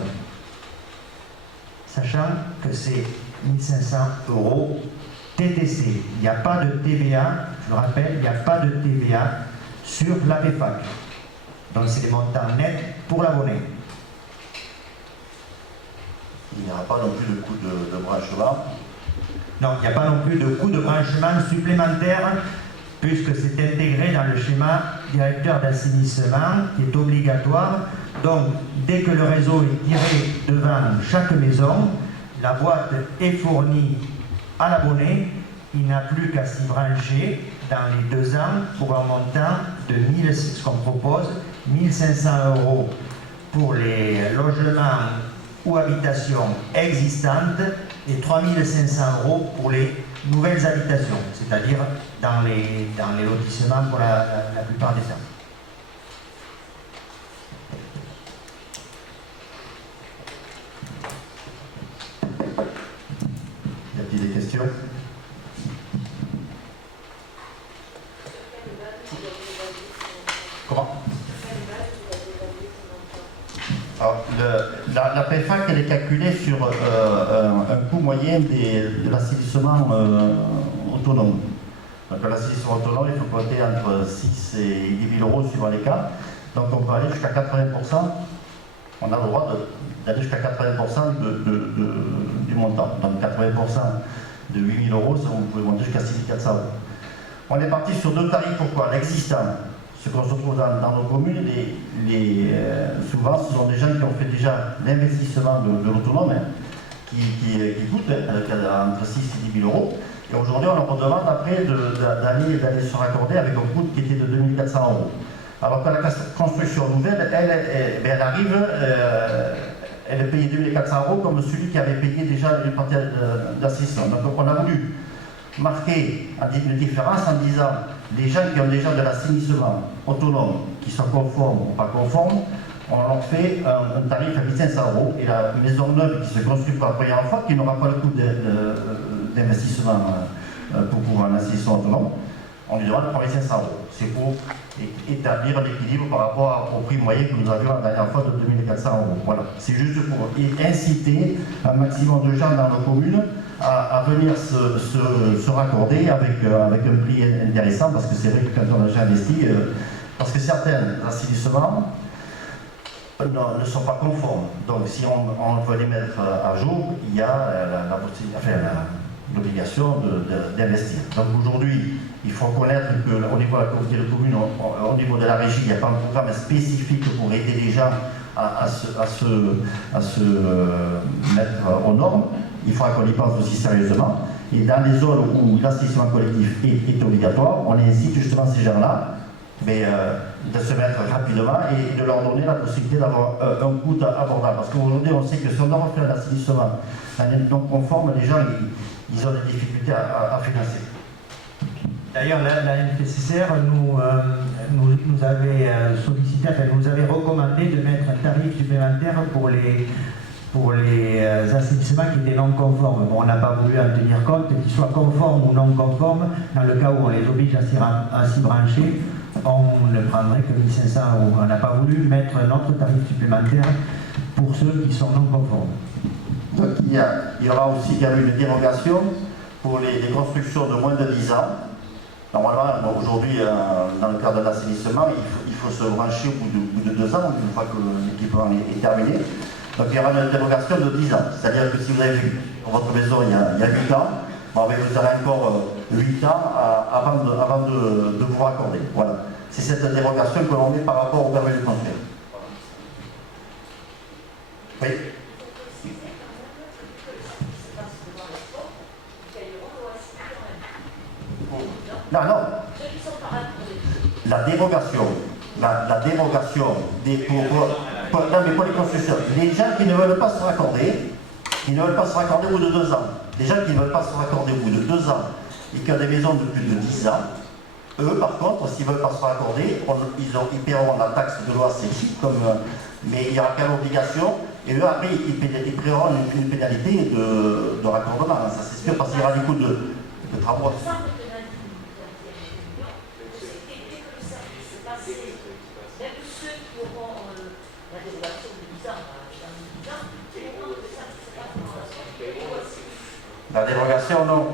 Sachant que c'est 1 500 € TTC. Il n'y a pas de TVA, je le rappelle, il n'y a pas de TVA sur la PFAC. Donc c'est des montants nets pour l'abonné. Il n'y aura pas non plus de coût de branchement. Non, il n'y a pas non plus de coût de branchement supplémentaire, puisque c'est intégré dans le schéma directeur d'assainissement qui est obligatoire. Donc, dès que le réseau est tiré devant chaque maison, la boîte est fournie à l'abonné. Il n'a plus qu'à s'y brancher dans les 2 ans pour un montant de ce qu'on propose, 1 500 € pour les logements ou habitations existantes et 3 500 € pour les nouvelles habitations, c'est-à-dire dans les lotissements pour la plupart des temps. sûr. Comment? Alors, la PFAC, elle est calculée sur un coût moyen de l'assainissement autonome. Donc l'assainissement autonome, il faut compter entre 6 et 10 000 euros suivant les cas. Donc on peut aller jusqu'à 80%. On a le droit d'aller jusqu'à 80% du montant. Donc 80% de 8 000 euros, ça, vous pouvez monter jusqu'à 6 400 euros. On est parti sur deux tarifs. Pourquoi? L'existant. Ce qu'on se trouve dans nos communes, souvent ce sont des gens qui ont fait déjà l'investissement de l'autonome, hein, qui coûte entre 6 et 10 000 euros. Et aujourd'hui, on leur demande après d'aller se raccorder avec un coût qui était de 2 400 euros. Alors que la construction nouvelle, elle arrive, elle est payée 2 400 euros comme celui qui avait payé déjà une partie d'assistance. Donc on a voulu marquer une différence en disant les gens qui ont déjà de l'assainissement autonome, qui sont conformes ou pas conformes, on leur fait un tarif à 1 500 euros. Et la maison neuve qui se construit pour la première fois, qui n'aura pas le coût d'investissement pour pouvoir un assainissement autonome, on lui demande 1 500 euros. C'est pour établir un équilibre par rapport au prix moyen que nous avions la dernière fois de 2 400 euros. Voilà. C'est juste pour inciter un maximum de gens dans nos communes à venir se raccorder avec un prix intéressant, parce que c'est vrai que quand on a déjà investi, parce que certains assainissements ne sont pas conformes. Donc si on veut les mettre à jour, il y a l'obligation d'investir. Donc aujourd'hui, il faut reconnaître qu'au niveau de la communauté de communes, au niveau de la régie, il n'y a pas un programme spécifique pour aider les gens à se mettre aux normes. Il faudra qu'on y pense aussi sérieusement. Et dans les zones où l'assainissement collectif est obligatoire, on incite justement ces gens-là de se mettre rapidement et de leur donner la possibilité d'avoir un coût abordable. Parce qu'aujourd'hui, on sait que si on doit refaire l'assainissement non conforme, les gens ils ont des difficultés à financer. D'ailleurs, la NPCCR nous avait sollicité, nous avait recommandé de mettre un tarif supplémentaire pour les assainissements qui étaient non conformes. Bon, on n'a pas voulu en tenir compte, qu'ils soient conformes ou non conformes. Dans le cas où on les oblige à s'y brancher, on ne prendrait que 1 500 euros. On n'a pas voulu mettre un autre tarif supplémentaire pour ceux qui sont non conformes. Donc il y aura aussi une dérogation pour les constructions de moins de 10 ans. Normalement, aujourd'hui, dans le cadre de l'assainissement, il faut se brancher au bout de 2 ans, une fois que l'équipement est terminé. Donc il y aura une dérogation de 10 ans. C'est-à-dire que si vous avez vu pour votre maison il y a 8 ans, vous aurez encore 8 ans avant de vous raccorder. Voilà. C'est cette dérogation que l'on met par rapport au permis de construire. Oui. Non. La dérogation non, mais pour les constructions, les gens qui ne veulent pas se raccorder, au bout de 2 ans. Les gens qui ne veulent pas se raccorder au bout de 2 ans et qui ont des maisons de plus de 10 ans, eux, par contre, s'ils ne veulent pas se raccorder, ils paieront la taxe de loi mais il n'y aura qu'à l'obligation, et eux, après, ils paieront une pénalité de raccordement. Ça, c'est sûr, parce qu'il y aura des coûts de travaux. La dérogation, non.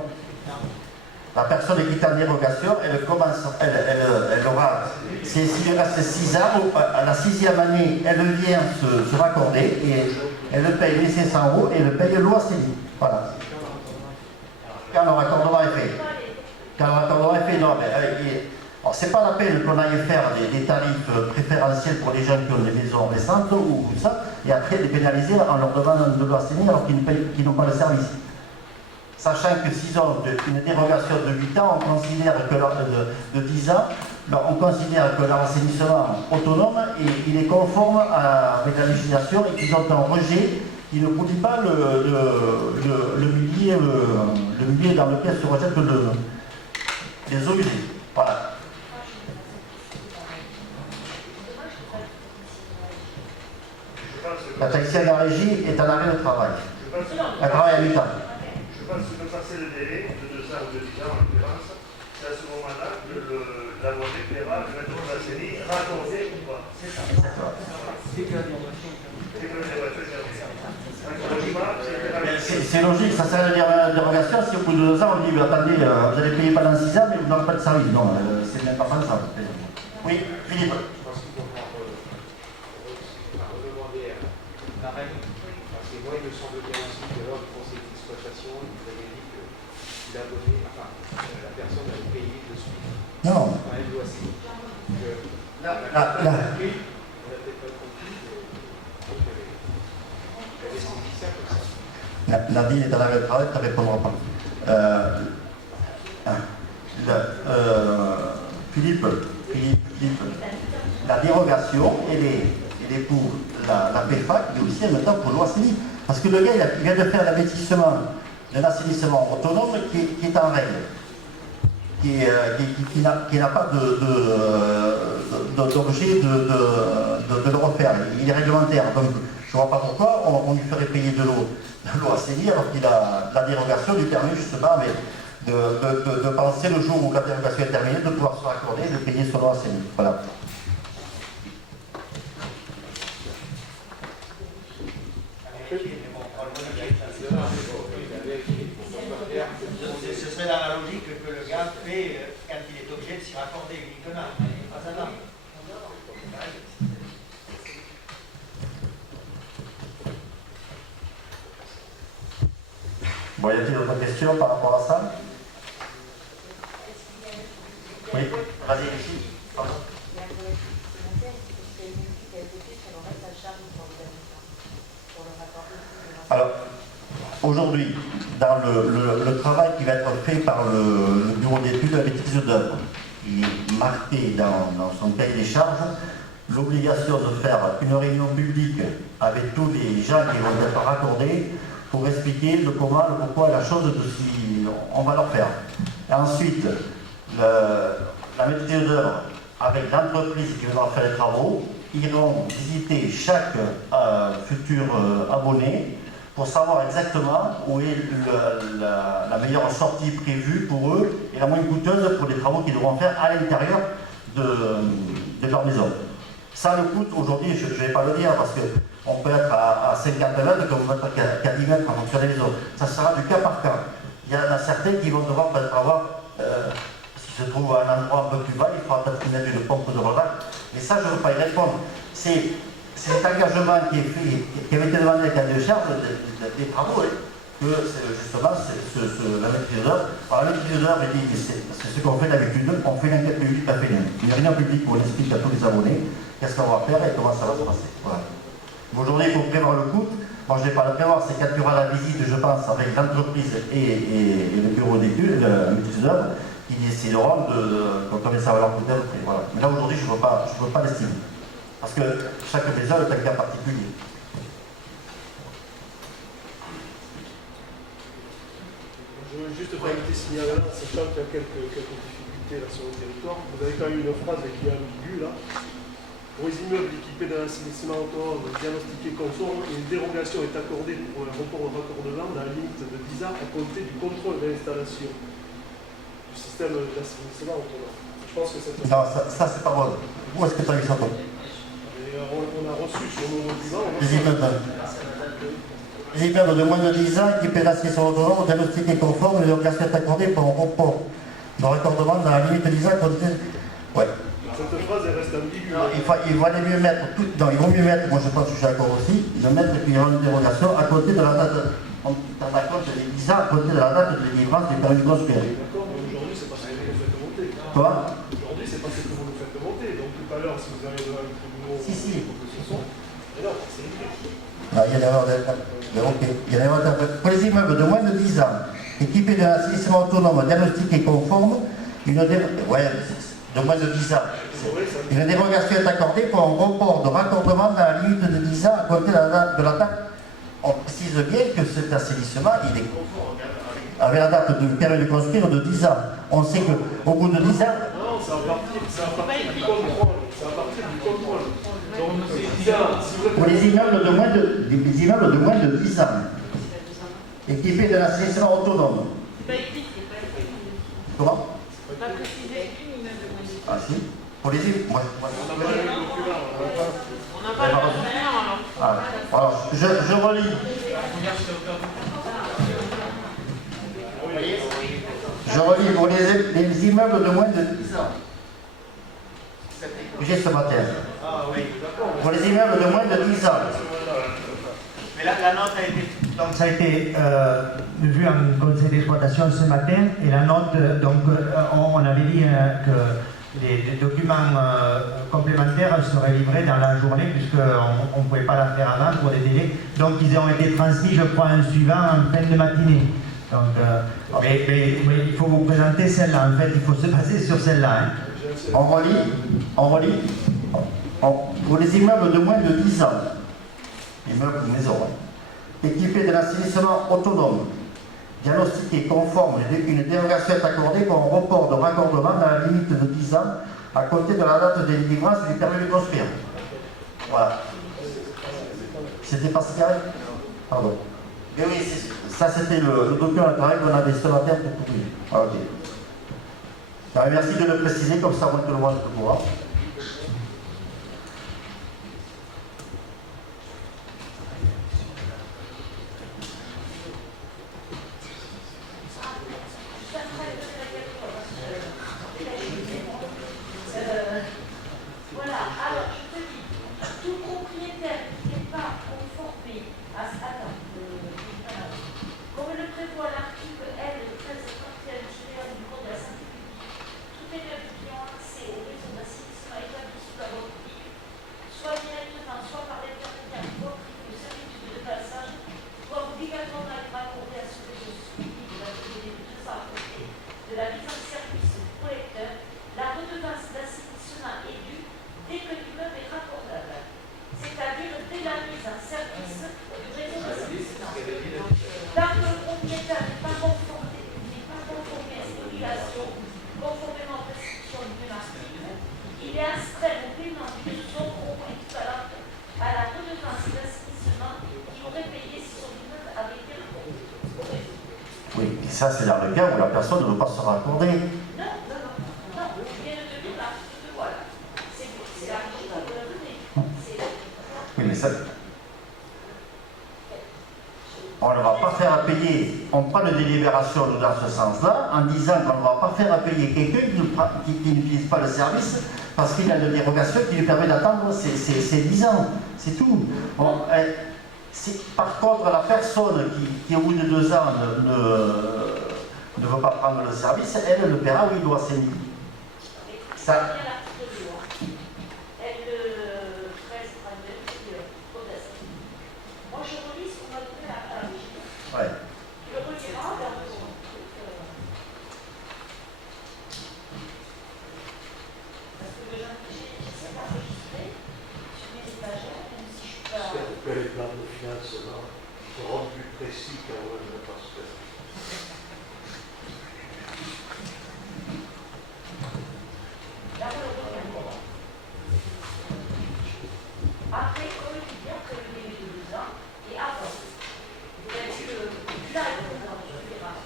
La personne qui est en dérogation, elle aura, s'il reste 6 ans, à la 6e année, elle vient se raccorder et elle paye les 500 euros et elle paye le loyer. Voilà. Quand le raccordement est fait. Non, mais c'est pas la peine qu'on aille faire des tarifs préférentiels pour les gens qui ont des maisons récentes ou ça, et après les pénaliser en leur demandant de l'assainir alors qu'ils n'ont pas le service. Sachant que s'ils ont une dérogation de 8 ans, on considère que de 10 ans, on considère que leur assainissement autonome, il est conforme avec la législation et qu'ils ont un rejet qui ne produit pas le milieu dans lequel se rejettent les eaux usées. Voilà. La technicienne de la régie est en arrêt de travail. Elle travaille à 8 ans. Je pense que passer le délai de 2 ans ou de 10 ans en l'occurrence, c'est à ce moment-là que la loi verra le maître de la CENI raccordé ou pas. C'est ça. C'est que la dérogation est terminée. C'est logique, ça sert à dire la dérogation si au bout de 2 ans on dit mais attendez, vous allez payer pendant 6 ans mais vous n'aurez pas de service. Non, c'est bien pas ça. Oui, Philippe. Je pense qu'il faut redemander à parce que moi il me semble bien aussi que lors du conseil d'exploitation, il vous avait dit qu'il a donné, enfin, la personne avait payé de suite. Non. Quand elle doit signer. On a peut-être pas compris, mais il avait senti ça comme ça. Nadine est à l'arrêt de travail, tu ne répondras pas. Philippe, la dérogation, elle est pour la PFAC, mais aussi en même temps pour l'OACI. Parce que le gars, il vient de faire l'investissement d'un assainissement autonome qui est en règle, qui n'a pas d'objet de le refaire. Il est réglementaire. Donc, je ne vois pas pourquoi on lui ferait payer de l'OACI alors qu'il a la dérogation lui permet justement de penser le jour où la dérogation est terminée, de pouvoir se raccorder et de payer son OACI. Voilà. Ce serait dans la logique que le gars fait quand il est obligé de s'y raccorder uniquement. Pas ça, non. Bon, y a-t-il d'autres questions par rapport à ça? Oui, vas-y, ici. Pardon. Alors, aujourd'hui, dans le travail qui va être fait par le bureau d'études de maîtrise d'œuvre, il est marqué dans son cahier des charges l'obligation de faire une réunion publique avec tous les gens qui vont être raccordés pour expliquer le comment, le pourquoi et la chose de si on va leur faire. Et ensuite, la maîtrise d'œuvre avec l'entreprise qui va faire les travaux, iront visiter chaque futur abonné pour savoir exactement où est la meilleure sortie prévue pour eux et la moins coûteuse pour les travaux qu'ils devront faire à l'intérieur de leur maison. Ça le coûte aujourd'hui, je ne vais pas le dire parce qu'on peut être à 50 mètres comme qu'à 10 mètres en fonction des maisons. Ça sera du cas par cas. Il y en a certains qui vont devoir peut-être avoir, s'ils se trouvent à un endroit un peu plus bas, il faudra peut-être mettre une pompe de relâche. Mais ça, je ne veux pas y répondre. C'est cet engagement qui est fait, qui avait été demandé à cahier de charge des travaux, que justement la maîtrise d'œuvre. Alors la maîtrise d'œuvre, c'est ce qu'on fait d'habitude, on fait une enquête publique à Fénin. Une réunion publique où on explique à tous les abonnés qu'est-ce qu'on va faire et comment ça va se passer. Voilà. Aujourd'hui, il faut prévoir le coût. Moi, je ne vais pas le prévoir, c'est quand il y aura la visite, je pense, avec l'entreprise et le bureau d'études, la maîtrise d'œuvre, qui décideront de combien ça va leur coûter. Voilà. Mais là, aujourd'hui, je ne veux pas l'estimer. Parce que chaque maison est un cas particulier. Je veux juste faire un petit signalement, sachant qu'il y a quelques difficultés là sur le territoire. Vous avez quand même une phrase qui est ambiguë là. Pour les immeubles équipés d'un assainissement autonome diagnostiqué conforme, une dérogation est accordée pour un report de raccordement dans la limite de 10 ans à compter du contrôle d'installation du système d'assainissement autonome. Je pense que c'est... Non, ça c'est pas bon. Où est-ce que tu as vu ça, toi? On a reçu sur nos documents... Les immeubles de moins de 10 ans qui paient l'assistance autonome, diagnostiqué conforme, les obligations sont accordées pour un report de raccordement dans la limite de 10 ans. Ouais. Cette phrase elle reste ambiguë. Non, il vaut mieux mettre tout. Non, ils vont mieux mettre, moi je pense que je suis d'accord aussi, de mettre qu'il y aura une dérogation à côté de la date. On t'en a compte des 10 ans à côté de la date de délivrance du permis de construire. D'accord, mais aujourd'hui c'est pas ce que vous nous faites monter. Quoi? Aujourd'hui c'est pas ce que vous nous faites monter. Donc tout à l'heure, si vous allez devant le tribunal, Si. Mais non, c'est une Ah, il y a une erreur pour les immeubles de moins de 10 ans, équipés d'un assainissement autonome, diagnostiqué conforme, de moins de 10 ans. Une dérogation est accordée pour un report de raccordement dans la limite de 10 ans à côté de la date. On précise bien que cet assainissement, il est avec la date de permis de construire de 10 ans. On sait qu'au bout de 10 ans... Non, c'est à partir du contrôle. C'est à partir du contrôle. Donc, si vous êtes... Pour les immeubles de moins de 10 ans. équipé d'un assainissement autonome. C'est pas écrit, c'est pas écrit. Comment? Pas précisé. Ah si. Pour les îles, moi. On n'a pas le document, On n'a pas le document alors. Alors, je relis. Je relis pour les immeubles de moins de 10 ans. J'ai ce matin. Ah oui, d'accord. Pour les immeubles de moins de 10 ans. Mais la note a été. Donc ça a été vu en conseil d'exploitation ce matin et la note, on avait dit que les documents complémentaires seraient livrés dans la journée puisqu'on ne pouvait pas la faire avant pour des délais. Donc ils ont été transmis, je crois, un suivant en fin de matinée. Donc, mais il faut vous présenter celle-là, en fait, il faut se baser sur celle-là. Hein. On relit. Pour les immeubles de moins de 10 ans, immeubles ou maisons, équipés d'un assainissement autonome, diagnostiqué conforme, une dérogation est accordée pour un report de raccordement dans la limite de 10 ans à compter de la date de délivrance du permis de construire. Voilà. C'était pas si carré? Pardon. Mais oui, ça c'était le document de travail qu'on avait ce matin pour couvrir. Ah, ok. Alors, merci de le préciser, comme ça on peut le voir de pouvoir. Voilà, alors je te dis, tout propriétaire qui n'est pas conformé à comme le prévoit l'article L 1331 du Code de la santé publique, tout élève qui ont accès au réseau d'assainissement établi sous la voie publique, soit directement, soit par l'intermédiaire du voie privée ou servitude de passage, doit obligatoirement être accordé à ce réseau suivi de la durée de 2 ans à compter de la mise en service du collecteur. La redevance d'assainissement est due dès que l'immeuble est raccordable, c'est-à-dire dès la mise en service du réseau d'assainissement. Tant que le propriétaire n'est pas conformé à ces obligations, conformément aux prescriptions du même article, il est astreint au paiement d'une somme au moins équivalente à la redevance d'assainissement qu'il aurait payée si son immeuble avait été raccordé. Oui, et ça c'est dans le cas où la personne ne veut pas se raccorder. Non, je viens de te dire l'article 2, voilà. C'est l'article de la donnée. Oui, mais ça. On ne va pas faire payer, on prend une délibération dans ce sens-là, en disant qu'on ne va pas faire payer quelqu'un qui n'utilise pas le service parce qu'il a une dérogation qui lui permet d'attendre ses 10 ans. C'est tout. Par contre, la personne qui au bout de 2 ans ne veut pas prendre le service, elle le paiera où il doit saigner. Ça. Moi, je relis ce qu'on m'a donné à la régie. Ouais. Tu le reliras dans le parce que j'essaie d'enregistrer sur mes étagères, même si je suis pas. J'espère que les plans de financement seront plus précis quand même, parce que Là, on le regarde. Après, comme tu dis, après le délai de 2 ans, et avant. C'est-à-dire que là, tu verras.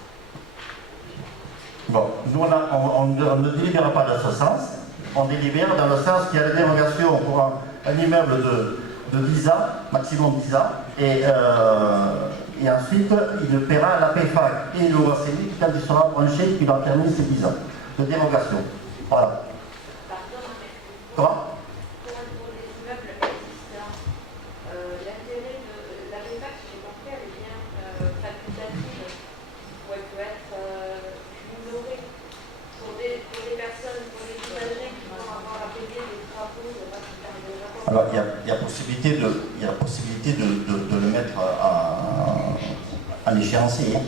Bon, nous on ne délibère pas dans ce sens, on délibère dans le sens qu'il y a des dérogations pour un immeuble de 10 ans, maximum 10 ans, et ensuite il paiera la PFAC et l'OACI quand il sera branché, qu'il aura terminé ses 10 ans de dérogation. Voilà. Comment? Pour les immeubles existants, l'intérêt de la PFAC, si j'ai compris, elle est bien facultative, ou elle peut être minorée pour des personnes, pour les usagers qui vont avoir à payer des travaux, Alors il y a possibilité de le mettre en échéancier.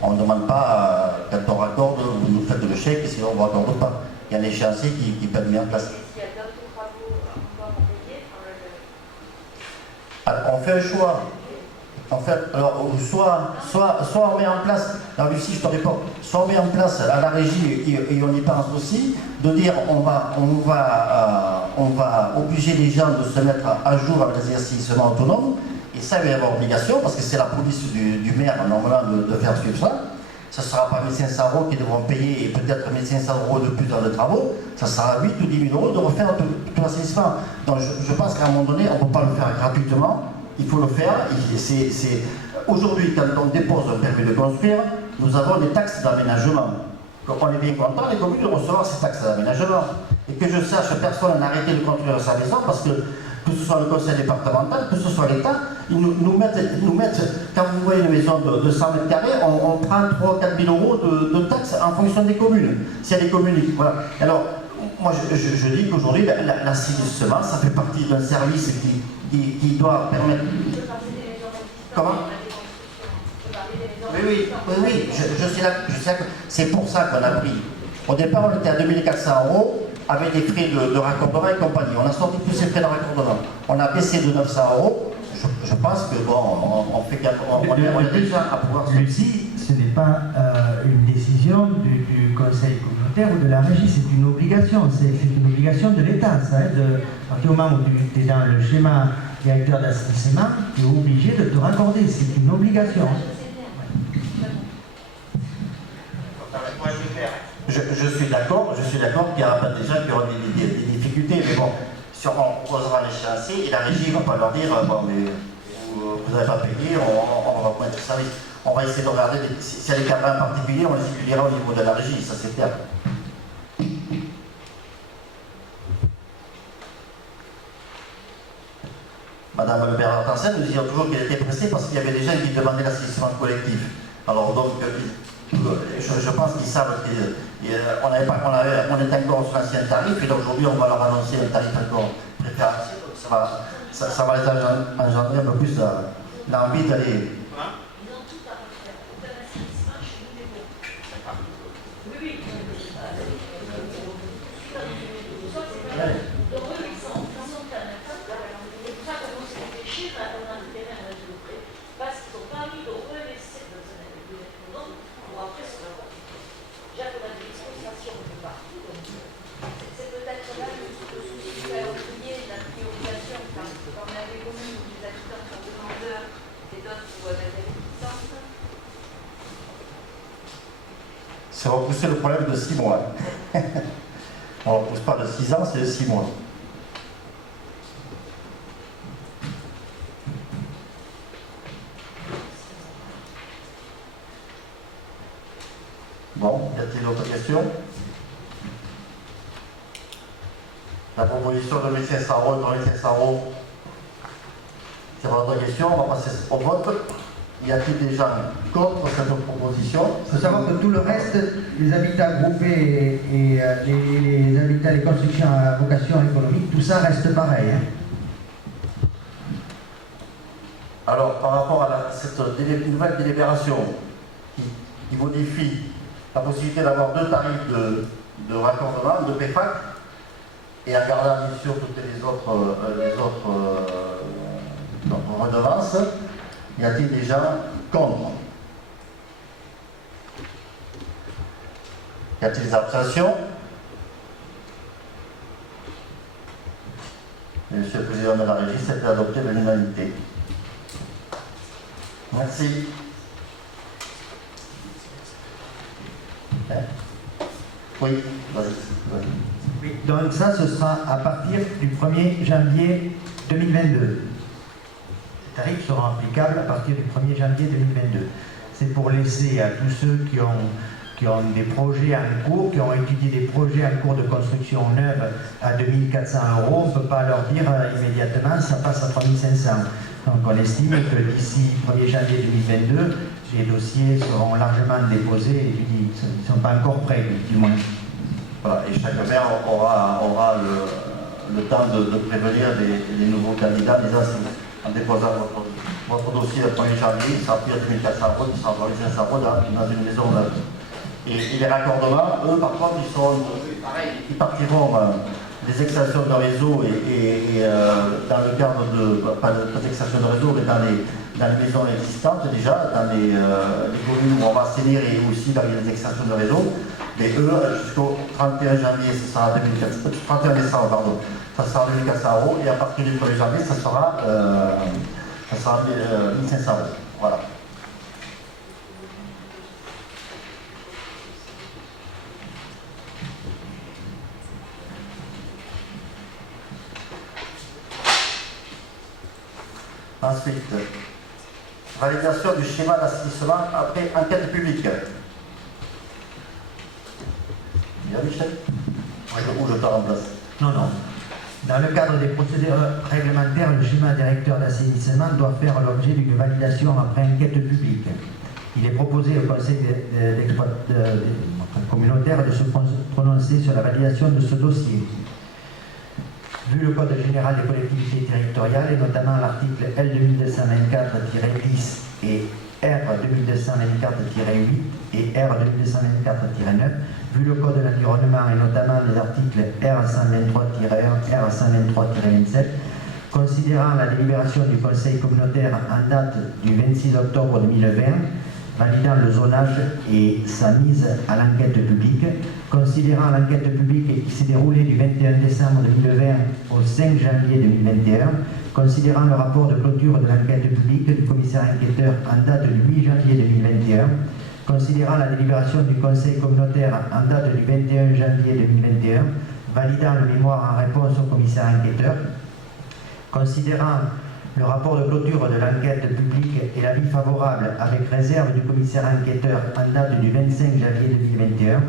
On ne demande pas, quand on raccorde, vous nous faites le chèque, sinon on ne raccorde pas. Il y a un échéancier qui peut être mis en place. Et s'il y a d'autres travaux encore à payer, Alors, on fait un choix. En fait, alors, soit on met en place, alors Lucie, je te réponds, soit on met en place à la régie et on y pense aussi, de dire on va obliger les gens de se mettre à jour avec les assainissement autonomes Et ça, il va y avoir obligation, parce que c'est la police du maire, normalement, de faire suivre ça. Ça ne sera pas 1 500 € qui devront payer et peut-être 1 500 € de plus dans les travaux. Ça sera 8 ou 10 000 € de refaire tout l'assainissement. Donc je pense qu'à un moment donné, on ne peut pas le faire gratuitement. Il faut le faire. Aujourd'hui, quand on dépose un permis de construire, nous avons des taxes d'aménagement. Donc on est bien content, les communes, de recevoir ces taxes d'aménagement. Et que je sache, personne n'a arrêté de construire sa maison parce que ce soit le conseil départemental, que ce soit l'État, ils nous mettent, quand vous voyez une maison de 100 mètres carrés, on prend 3 ou 4 000 € de taxes en fonction des communes. S'il y a des communes, voilà. Alors, moi je dis qu'aujourd'hui, l'assainissement, ça fait partie d'un service qui doit permettre... Comment ? Oui, je suis là, c'est pour ça qu'on a pris. Au départ, on était à 2 400 € avec des frais de raccordement et compagnie. On a sorti tous ces frais de raccordement. On a baissé de 900 €. Je pense que bon, on est déjà à pouvoir... Lucie, ce n'est pas une décision du conseil communautaire ou de la régie, c'est une obligation. C'est une obligation de l'État, ça. À partir du moment où tu es dans le schéma directeur d'assainissement, tu es obligé de te raccorder. C'est une obligation. Je suis d'accord qu'il y aura pas des gens qui auront des difficultés, mais bon, si on proposera l'échéancier, et la régie ne va pas leur dire bon, mais vous n'avez pas payé, on va pointer le service. On va essayer de regarder, s'il y a des cas en particulier, on les étudiera au niveau de la régie, ça c'est clair. Madame Bernard-Tansen nous disait toujours qu'elle était pressée parce qu'il y avait des gens qui demandaient l'assainissement collectif. Alors donc, je pense qu'ils savent qu'on est encore sur l'ancien tarif, et donc aujourd'hui on va leur annoncer un tarif encore préférentiel. Ça va les engendrer un peu plus l'envie d'aller. Ils ont tout à refaire. Aucun assainissement chez nous n'est bon. Oui. Donc eux, ils sont en attente. Et pour ça qu'on s'est réfléchi, on a le terrain à de près, parce qu'ils n'ont pas envie de réinvestir dans un événement pour après se faire compliquer. Déjà qu'on a des expositions un peu partout, donc c'est peut-être là le souci de la priorisation, quand on a des communes où les habitants sont demandeurs et d'autres où on a des réticences. C'est repousser le problème de 6 mois. On ne repousse pas de 6 ans, c'est de 6 mois. Bon, y a-t-il d'autres questions? La proposition de 1 500 € dans 1 500 €, c'est votre question, on va passer au vote. Y a-t-il des gens contre cette proposition? Il faut savoir que tout le reste, les habitats groupés et les habitats, les constructions à vocation économique, tout ça reste pareil. Hein. Alors, par rapport à cette nouvelle délibération qui modifie la possibilité d'avoir 2 tarifs de raccordement, de PFAC, et en gardant bien sûr toutes les autres redevances, y a-t-il des gens contre? Y a-t-il des abstentions? Monsieur le Président de la Régie, c'est adopté de l'unanimité. Merci. Oui, vas-y. Oui, donc ça, ce sera à partir du 1er janvier 2022. Les tarifs seront applicables à partir du 1er janvier 2022. C'est pour laisser à tous ceux qui ont des projets en cours, qui ont étudié des projets en cours de construction neuve à 2 400 €, on ne peut pas leur dire immédiatement ça passe à 3 500. Donc on estime que d'ici 1er janvier 2022, les dossiers seront largement déposés et étudiés. Ils ne sont pas encore prêts, du moins. Voilà, et chaque maire aura le temps de prévenir les nouveaux candidats, les anciens. En déposant votre dossier le 1er janvier, ça sera plus à 2 400 €, ça sera 3 500 € dans une maison neuve. Et les raccordements, eux, par contre, ils partiront des extensions de réseau et dans le cadre pas d'extension de réseau, mais dans les maisons existantes déjà, dans les communes où on va assainir et aussi dans les extensions de réseau. Mais eux, jusqu'au 31 janvier, ça sera 31 décembre, pardon, ça sera 2 400 € et à partir du 1er janvier, ça sera Ça sera 1500 €. Voilà. Ensuite, validation du schéma d'assainissement après enquête publique. Bien, Michel? Ou je te remplace? Non, non. Dans le cadre des procédures réglementaires, le schéma directeur d'assainissement doit faire l'objet d'une validation après enquête publique. Il est proposé au conseil communautaire de se prononcer sur la validation de ce dossier. Vu le Code général des collectivités territoriales, et notamment l'article L 2224-10 et R 2224-8 et R 2224-9, vu le Code de l'environnement et notamment les articles R 123-1, R 123-27, considérant la délibération du Conseil communautaire en date du 26 octobre 2020, validant le zonage et sa mise à l'enquête publique, considérant l'enquête publique qui s'est déroulée du 21 décembre 2020 au 5 janvier 2021, considérant le rapport de clôture de l'enquête publique du commissaire enquêteur en date du 8 janvier 2021, considérant la délibération du Conseil communautaire en date du 21 janvier 2021, validant le mémoire en réponse au commissaire enquêteur, considérant le rapport de clôture de l'enquête publique et l'avis favorable avec réserve du commissaire enquêteur en date du 25 janvier 2021,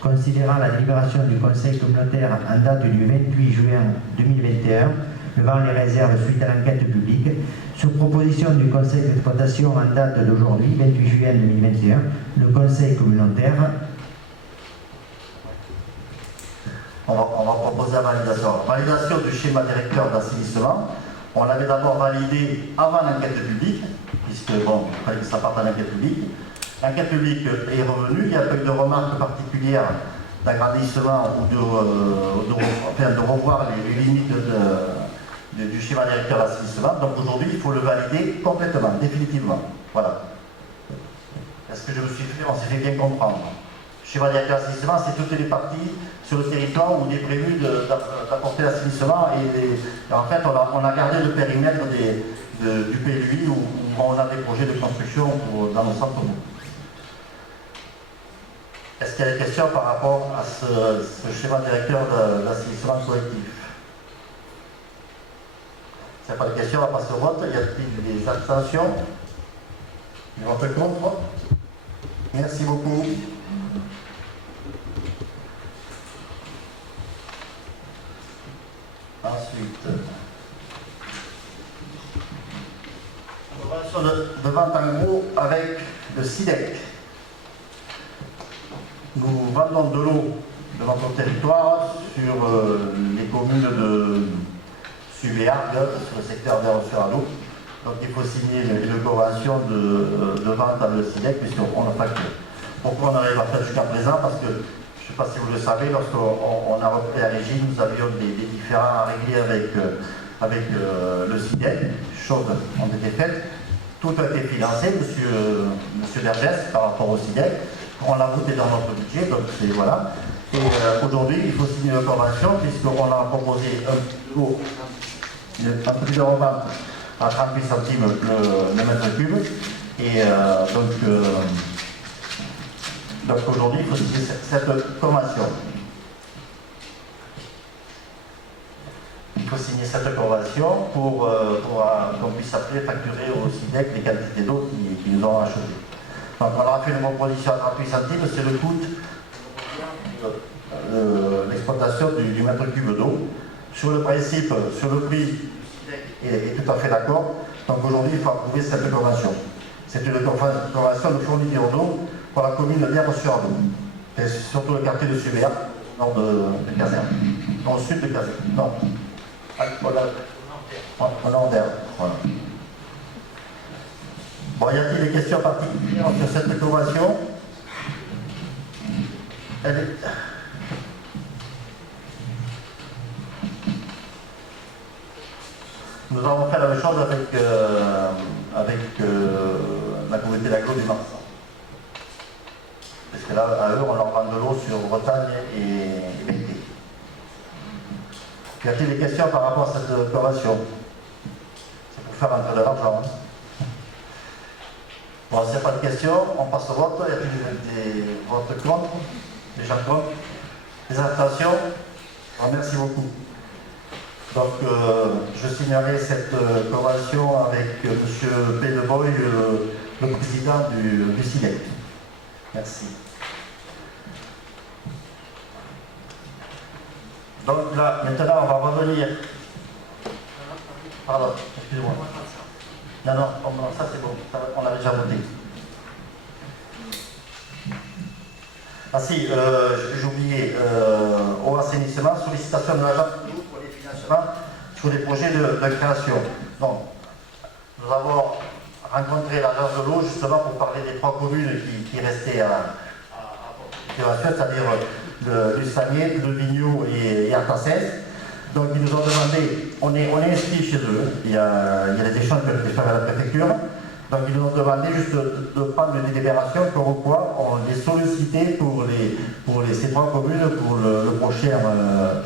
considérant la délibération du Conseil communautaire en date du 28 juin 2021, levant les réserves suite à l'enquête publique, sur proposition du Conseil d'exploitation en date d'aujourd'hui, 28 juin 2021, le Conseil communautaire. On va proposer la validation. Validation du schéma directeur d'assainissement. On l'avait d'abord validé avant l'enquête publique, puisque bon, il fallait que ça parte à l'enquête publique. L'enquête publique est revenue, il n'y a pas eu de remarques particulières d'agrandissement ou de revoir les limites du schéma directeur d'assainissement. Donc aujourd'hui, il faut le valider complètement, définitivement. Voilà. Est-ce que je me suis fait, on s'est fait bien comprendre? Le schéma directeur d'assainissement, c'est toutes les parties sur le territoire où il est prévu d'apporter l'assainissement et en fait on a gardé le périmètre du PLUI où on a des projets de construction dans nos centres. Est-ce qu'il y a des questions par rapport à ce schéma directeur d'assainissement collectif? S'il n'y a pas de questions, on va passer au vote. Y a-t-il des abstentions? Des votes contre? Merci beaucoup. Ensuite, opération de vente en gros avec le SIDEC. Nous vendons de l'eau de notre territoire sur les communes de Subéargues, sur le secteur d'Air-sur-Allo. Donc il faut signer une convention de vente avec le SIDEC puisqu'on n'a pas que. Pourquoi on arrive à faire jusqu'à présent? Parce que je ne sais pas si vous le savez, lorsqu'on a repris la régie, nous avions des différends à régler avec le SIDEC. Choses ont été faites. Tout a été financé, monsieur Vergès, par rapport au SIDEC. On l'a voté dans notre budget, donc c'est voilà. Et aujourd'hui, il faut signer une convention, puisqu'on a proposé un prix de revente à 38 centimes le mètre cube. Et donc aujourd'hui, il faut signer cette convention. Il faut signer cette convention pour qu'on puisse après facturer au SIDEC les quantités d'eau qui nous ont achetées. Donc on aura fait une proposition à 38 centimes, c'est le coût de l'exploitation du mètre cube d'eau. Sur le principe, sur le prix, le SIDEC est tout à fait d'accord. Donc aujourd'hui, il faut approuver cette convention. C'est une convention de fourniture d'eau pour la commune d'Air-sur-Allo. Et surtout le quartier de Subéa, au nord de Caserne. Au sud de Caserne. Non. Au nord d'Air. Voilà. Bon, y a-t-il des questions particulières sur cette convention? Nous avons fait la même chose avec la communauté d'aglo du Marsan. Parce que là, à eux, on leur prend de l'eau sur Bretagne et Bété. Y a-t-il des questions par rapport à cette convention? C'est pour faire rentrer de l'argent. Hein. Bon, s'il n'y a pas de questions, on passe au vote. Y a-t-il des votes contre? Des gens contre? Des abstentions? Bon, merci beaucoup. Donc, je signerai cette convention avec M. Pelleboy, le président du SILEC. Merci. Donc là, maintenant, on va revenir. Pardon, excusez-moi. Non, ça c'est bon, on l'a déjà voté. Ah si, j'ai oublié, au assainissement, sollicitation de l'agence pour les financements sur des projets de création. Donc, nous avons rencontré l'agence de l'eau justement pour parler des 3 communes qui restaient à création, c'est-à-dire du Sagnet, de Vignoux et Artassès. Donc ils nous ont demandé, on est inscrit chez eux, il y a des échanges qui ont été faits à la préfecture, donc ils nous ont demandé juste de prendre une délibération comme quoi on les sollicitait pour ces 3 communes pour le prochain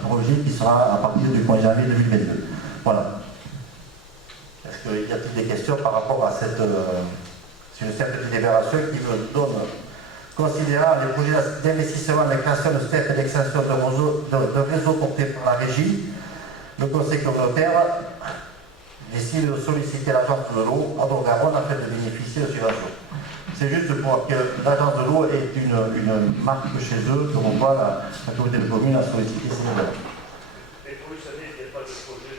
projet qui sera à partir du 1er janvier 2022. Voilà. Est-ce qu'il y a-t-il des questions par rapport à cette délibération qui me donne, considérant les projets d'investissement, de création de STEP et d'extension de réseau portés par la régie, le conseil communautaire décide de solliciter l'agence de l'eau à Haute-Garonne afin de bénéficier de subventions. C'est juste pour que l'agence de l'eau ait une marque chez eux, que on voit la communauté de communes à solliciter ces nouvelles. Et pour cette année, il n'y a pas de projet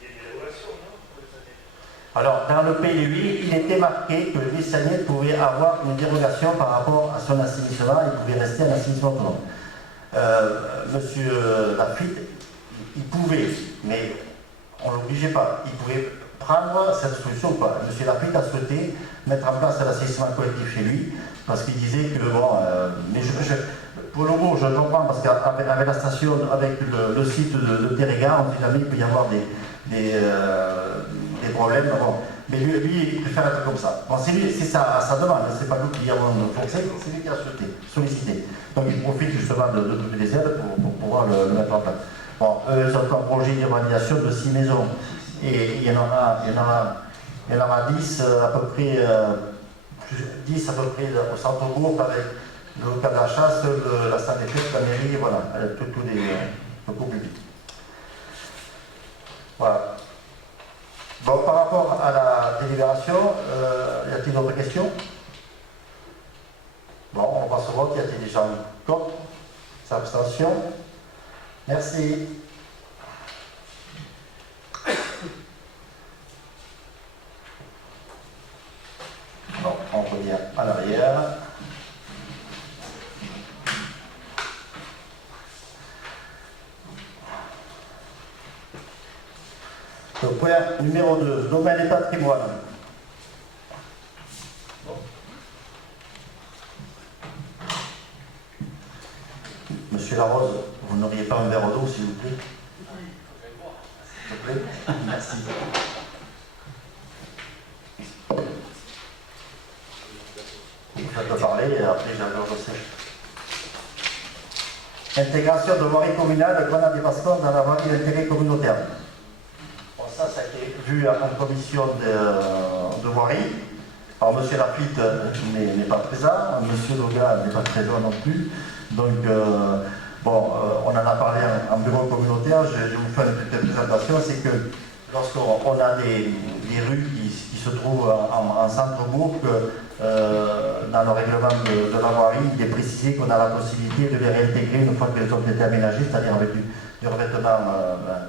d'évaluation, non? Alors, dans le PLUI, il était marqué que l'Issagnet pouvait avoir une dérogation par rapport à son assainissement, il pouvait rester un assainissement autonome. Monsieur Lafitte, il pouvait, mais on ne l'obligeait pas, il pouvait prendre cette solution ou pas. Monsieur Lafitte a souhaité mettre en place un assainissement collectif chez lui, parce qu'il disait que, bon, mais pour le mot, je comprends, parce qu'avec la station, avec le site de Terrega, on dit jamais qu'il peut y avoir des problèmes. Bon. Mais lui, il préfère être comme ça. Bon, c'est ça, sa demande, c'est pas nous qui avons forcé, c'est lui qui a sollicité. Donc il profite justement de toutes les aides pour pouvoir le mettre en place. Bon, ils ont un projet d'urbanisation de 6 maisons. Et il y en aura 10 à peu près, 10 à peu près au centre-bourg avec le local de la chasse, la salle des fêtes, la mairie, voilà, tout les locaux publics. Voilà. Bon, par rapport à la délibération, y a-t-il d'autres questions? Bon, on passe au vote. Y a-t-il des gens contre? Abstention? Merci. Bon, on revient à l'arrière. Le point numéro 2, domaine et patrimoine. Monsieur Larose, vous n'auriez pas un verre d'eau, s'il vous plaît? S'il vous plaît. Merci. Vous faites parler et après j'ai un verre d'eau sèche. Intégration de voirie communale de Grenade et Bascon dans la voirie d'intérêt communautaire. Bon, ça a été vu en commission de voirie. Alors, M. Lafitte n'est pas présent, M. Loga n'est pas présent non plus. Donc, bon, on en a parlé en bureau communautaire. Je vous fais une petite présentation. C'est que lorsqu'on a des rues qui se trouvent en centre-bourg, dans le règlement de la voirie, il est précisé qu'on a la possibilité de les réintégrer une fois qu'elles ont été aménagées, c'est-à-dire avec du revêtement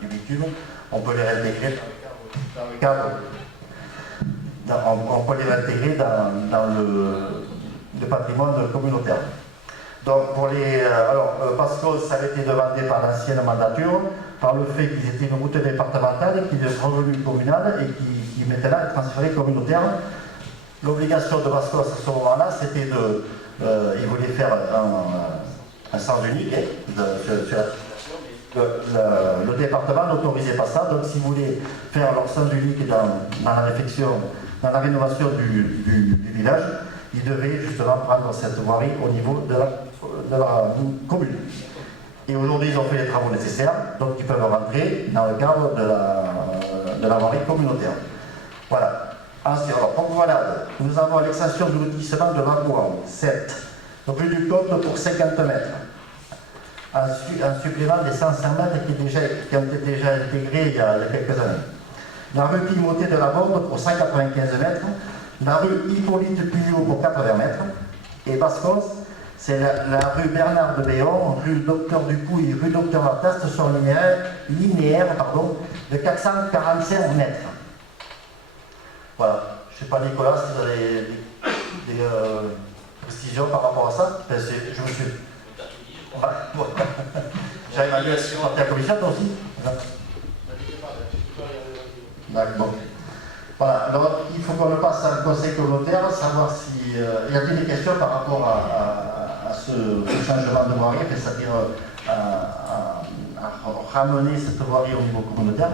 du bitume. On peut les réintégrer dans le cadre. On peut les réintégrer dans le patrimoine communautaire. Donc, parce que ça avait été demandé par l'ancienne mandature, par le fait qu'ils étaient une route départementale, qu'ils étaient revenus communal et qui maintenant est transféré communautaire. L'obligation de Bascos à ce moment-là, c'était ils voulaient faire un sens unique le département n'autorisait pas ça, donc s'ils voulaient faire leur sens unique dans la rénovation du village, ils devaient justement prendre cette voirie au niveau de la commune. Et aujourd'hui, ils ont fait les travaux nécessaires, donc ils peuvent rentrer dans le cadre de la voirie communautaire. Voilà. Ensuite, alors, pour voilà, nous avons l'extension du lotissement de Vagouan, 7, rue du Côte pour 50 mètres. Un supplément des 105 mètres qui ont été déjà intégrés il y a quelques années. La rue Timothée de la Borde pour 195 mètres, la rue Hippolyte Puyot pour 80 mètres, et Bascos, c'est la rue Bernard de Béon, rue Docteur Dupuy, rue Docteur Laplace sur linéaire de 445 mètres. Voilà. Je ne sais pas, Nicolas, si vous avez des précisions par rapport à ça. Je me suis... J'ai évaluation à la commission, toi aussi. D'accord. Voilà, alors il faut qu'on le passe à un conseil communautaire, savoir si... y a-t-il des questions par rapport à ce changement de voirie, c'est-à-dire à ramener cette voirie au niveau communautaire?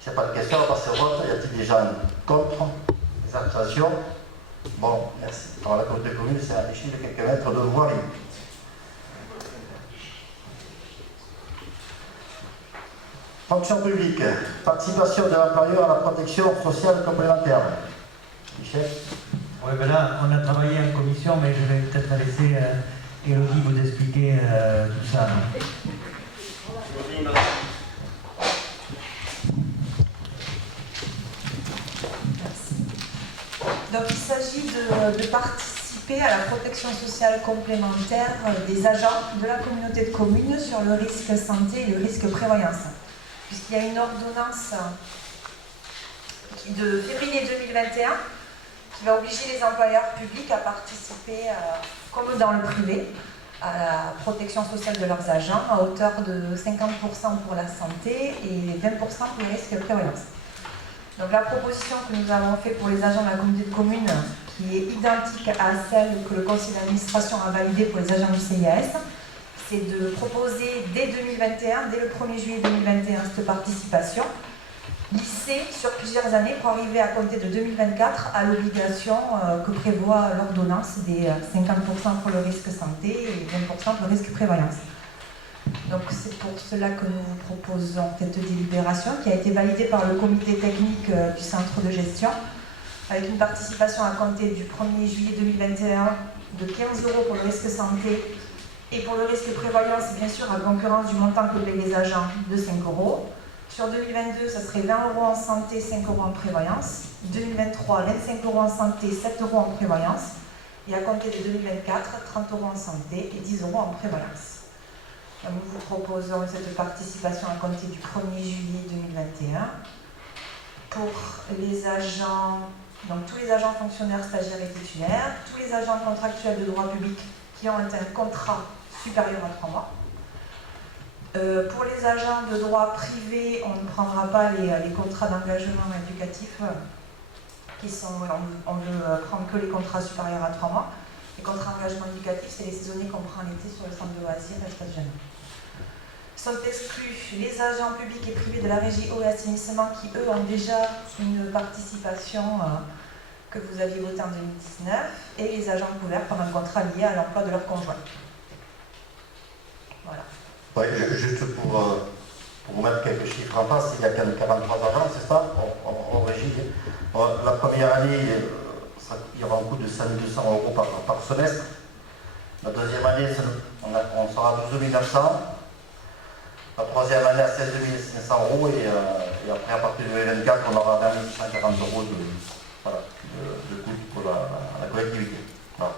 S'il n'y a pas de questions, on va passer au vote. Y a-t-il des gens contre? Des abstentions? Bon, merci. Alors la communauté commune, c'est un échelle de quelques mètres de voirie. Fonction publique, participation de l'employeur à la protection sociale complémentaire. Michel? Oui, ben là, on a travaillé en commission, mais je vais peut-être laisser Élodie vous expliquer tout ça. Donc il s'agit de participer à la protection sociale complémentaire des agents de la communauté de communes sur le risque santé et le risque prévoyance. Puisqu'il y a une ordonnance de février 2021 qui va obliger les employeurs publics à participer, comme dans le privé, à la protection sociale de leurs agents à hauteur de 50% pour la santé et 20% pour les risques prévoyance. Donc la proposition que nous avons faite pour les agents de la communauté de communes, qui est identique à celle que le conseil d'administration a validée pour les agents du CIAS, c'est de proposer dès 2021, dès le 1er juillet 2021, cette participation, lissée sur plusieurs années pour arriver à compter de 2024 à l'obligation que prévoit l'ordonnance des 50% pour le risque santé et 20% pour le risque prévoyance. Donc c'est pour cela que nous vous proposons cette délibération qui a été validée par le comité technique du centre de gestion avec une participation à compter du 1er juillet 2021 de 15 € pour le risque santé et pour le risque prévoyance, bien sûr, à concurrence du montant que payent les agents de 5 €. Sur 2022, ça serait 20 € en santé, 5 € en prévoyance. 2023, 25 € en santé, 7 € en prévoyance. Et à compter de 2024, 30 € en santé et 10 € en prévoyance. Nous vous proposons cette participation à compter du 1er juillet 2021 pour les agents, donc tous les agents fonctionnaires, stagiaires et titulaires, tous les agents contractuels de droit public qui ont un contrat supérieur à 3 mois. Pour les agents de droit privé, on ne prendra pas les contrats d'engagement éducatif qui sont, on veut prendre que les contrats supérieurs à 3 mois. Les contrats d'engagement éducatif, c'est les saisonniers qu'on prend l'été sur le centre de loisirs et l'espace jeune. Sont exclus les agents publics et privés de la régie eau et assainissement qui, eux, ont déjà une participation que vous aviez votée en 2019 et les agents couverts par un contrat lié à l'emploi de leur conjoint. Voilà. Ouais, juste pour vous mettre quelques chiffres en face, il y a quand même 43 agents, c'est ça, en régie. La première année, il y aura un coût de 5 200 € par semestre. La deuxième année, on sera à 12 900. La troisième année à 16 500 € et après, à partir de 2024, on aura 20 140 € de coût pour la collectivité. Voilà.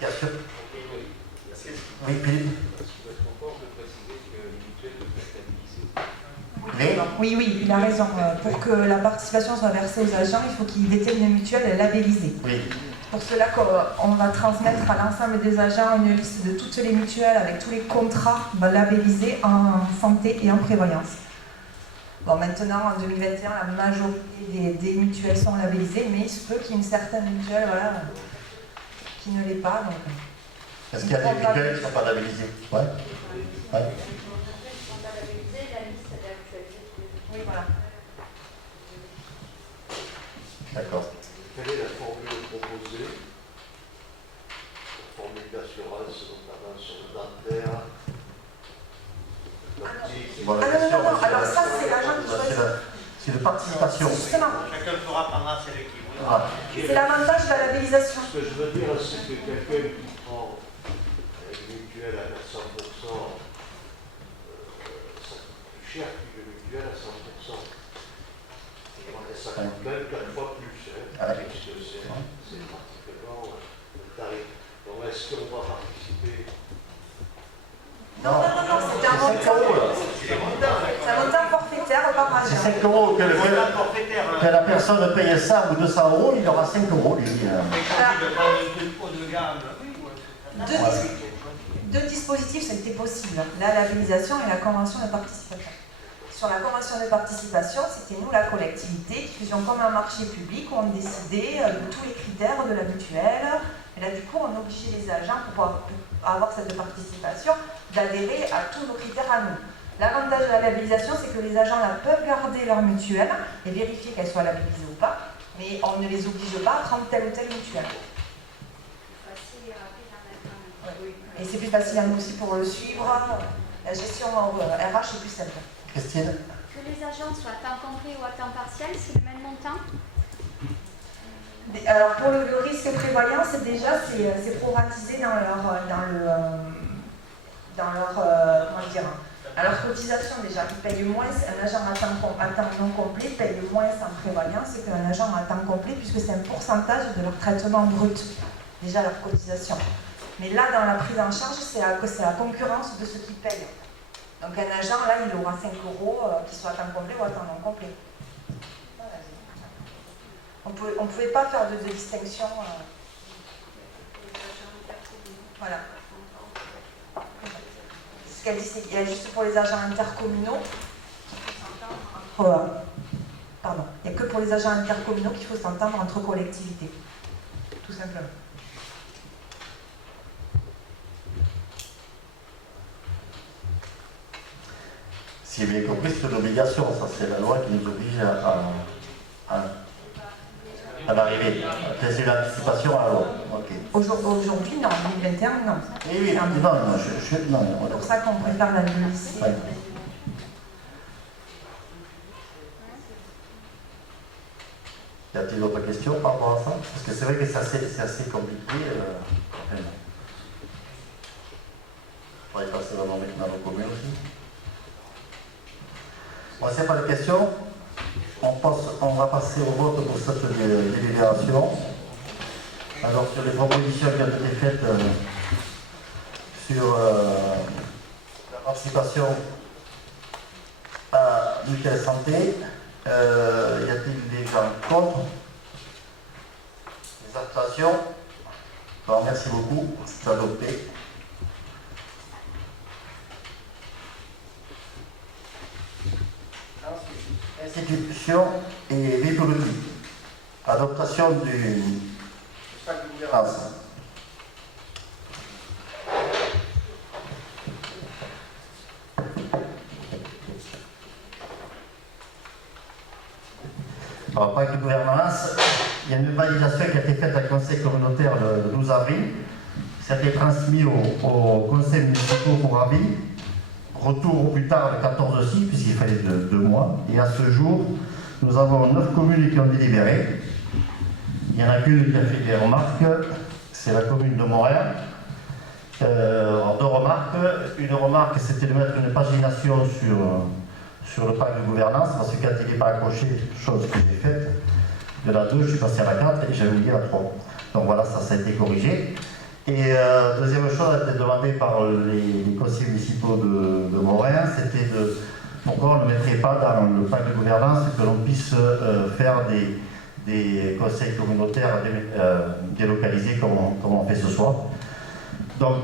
Question? Oui, Philippe. Oui, il a raison. Pour que la participation soit versée aux agents, il faut qu'ils détiennent une mutuelle labellisée. Oui. Pour cela qu'on va transmettre à l'ensemble des agents une liste de toutes les mutuelles avec tous les contrats labellisés en santé et en prévoyance. Bon, maintenant, en 2021, la majorité des mutuelles sont labellisées, mais il se peut qu'il y ait une certaine mutuelle qui ne l'est pas. Est-ce qu'il y a des mutuelles qui ne sont pas labellisées? Ouais. Ouais. Ils ne sont pas labellisés, la liste est actualisée. Oui, voilà. D'accord. Quelle est la formule proposée? La formule d'assurance, notamment sur le dentaire. participation. Justement, Chacun fera pendant celle qui Voilà. c'est l'avantage de la labellisation. Ce que je veux dire, c'est que quelqu'un qui prend une mutuelle à 900%, ça coûte plus cher qu'une mutuelle à 100%. Et ça coûte même 4 fois plus, puisque c'est pratiquement le tarif. Donc est-ce qu'on va participer? Non, c'est un montant. C'est un montant forfaitaire par C'est agent. 5 euros que, que la personne paye 100 ou 200 euros, il aura 5 euros. Lui. Deux dispositifs, c'était possible. La labellisation et la convention de participation. Sur la convention de participation, c'était nous, la collectivité, qui faisions comme un marché public où on décidait de tous les critères de la mutuelle. Et là, du coup, on obligeait les agents, pour pouvoir avoir cette participation, d'adhérer à tous nos critères à nous. L'avantage de la labellisation, c'est que les agents là, peuvent garder leur mutuelle et vérifier qu'elle soit labellisée ou pas, mais on ne les oblige pas à prendre telle ou telle mutuelle. Et c'est plus facile à nous aussi pour le suivre. La gestion RH est plus simple. Christine? Que les agents soient à temps complet ou à temps partiel, c'est le même montant? Alors pour le risque prévoyance, c'est proratisé dans leur cotisation déjà. Ils payent moins, un agent à temps non complet paye moins en prévoyance qu'un agent à temps complet, puisque c'est un pourcentage de leur traitement brut, déjà leur cotisation. Mais là, dans la prise en charge, c'est la concurrence de ce qu'ils payent. Donc un agent, là, il aura 5 euros, qu'il soit à temps complet ou à temps non complet. On ne pouvait pas faire de distinction. Voilà. Ce qu'elle dit, c'est qu'il y a juste pour les agents intercommunaux. Pardon. Il n'y a que pour les agents intercommunaux qu'il faut s'entendre entre collectivités. Tout simplement. Si j'ai bien compris, c'est une obligation. Ça, c'est la loi qui nous oblige à l'arrivée. C'est l'anticipation à la loi. Okay. Aujourd'hui, non. En 2021, non. Oui, non. C'est pour ça qu'on préfère la lycée. Ouais. Y a-t-il d'autres questions par rapport à ça? Parce que c'est vrai que c'est assez compliqué. On va y passer dans nos communes aussi. Bon, s'il n'y a pas de questions, on va passer au vote pour cette délibération. Alors, sur les propositions qui ont été faites sur la participation à mutuelle santé, y a-t-il des gens contre? Des abstentions? Bon, merci beaucoup, c'est adopté. Institution et vie politique. Adoption du pacte de gouvernance. Alors, pacte de gouvernance, il y a une validation qui a été faite à conseil communautaire le 12 avril. Ça a été transmis au conseil municipal pour avis. Retour au plus tard le 14-6, puisqu'il fallait 2 mois. Et à ce jour, nous avons 9 communes qui ont délibéré. Il n'y en a qu'une qui a fait des remarques, c'est la commune de Montréal. 2 remarques. Une remarque, c'était de mettre une pagination sur le pacte de gouvernance, parce que quand il n'est pas accroché, chose que j'ai faite, de la 2, je suis passé à la 4 et j'avais oublié la 3. Donc voilà, ça a été corrigé. Et deuxième chose, a été demandée par les conseillers municipaux de Montréal, c'était pourquoi on ne mettrait pas dans le pacte de gouvernance que l'on puisse faire des conseils communautaires délocalisés comme on fait ce soir. Donc,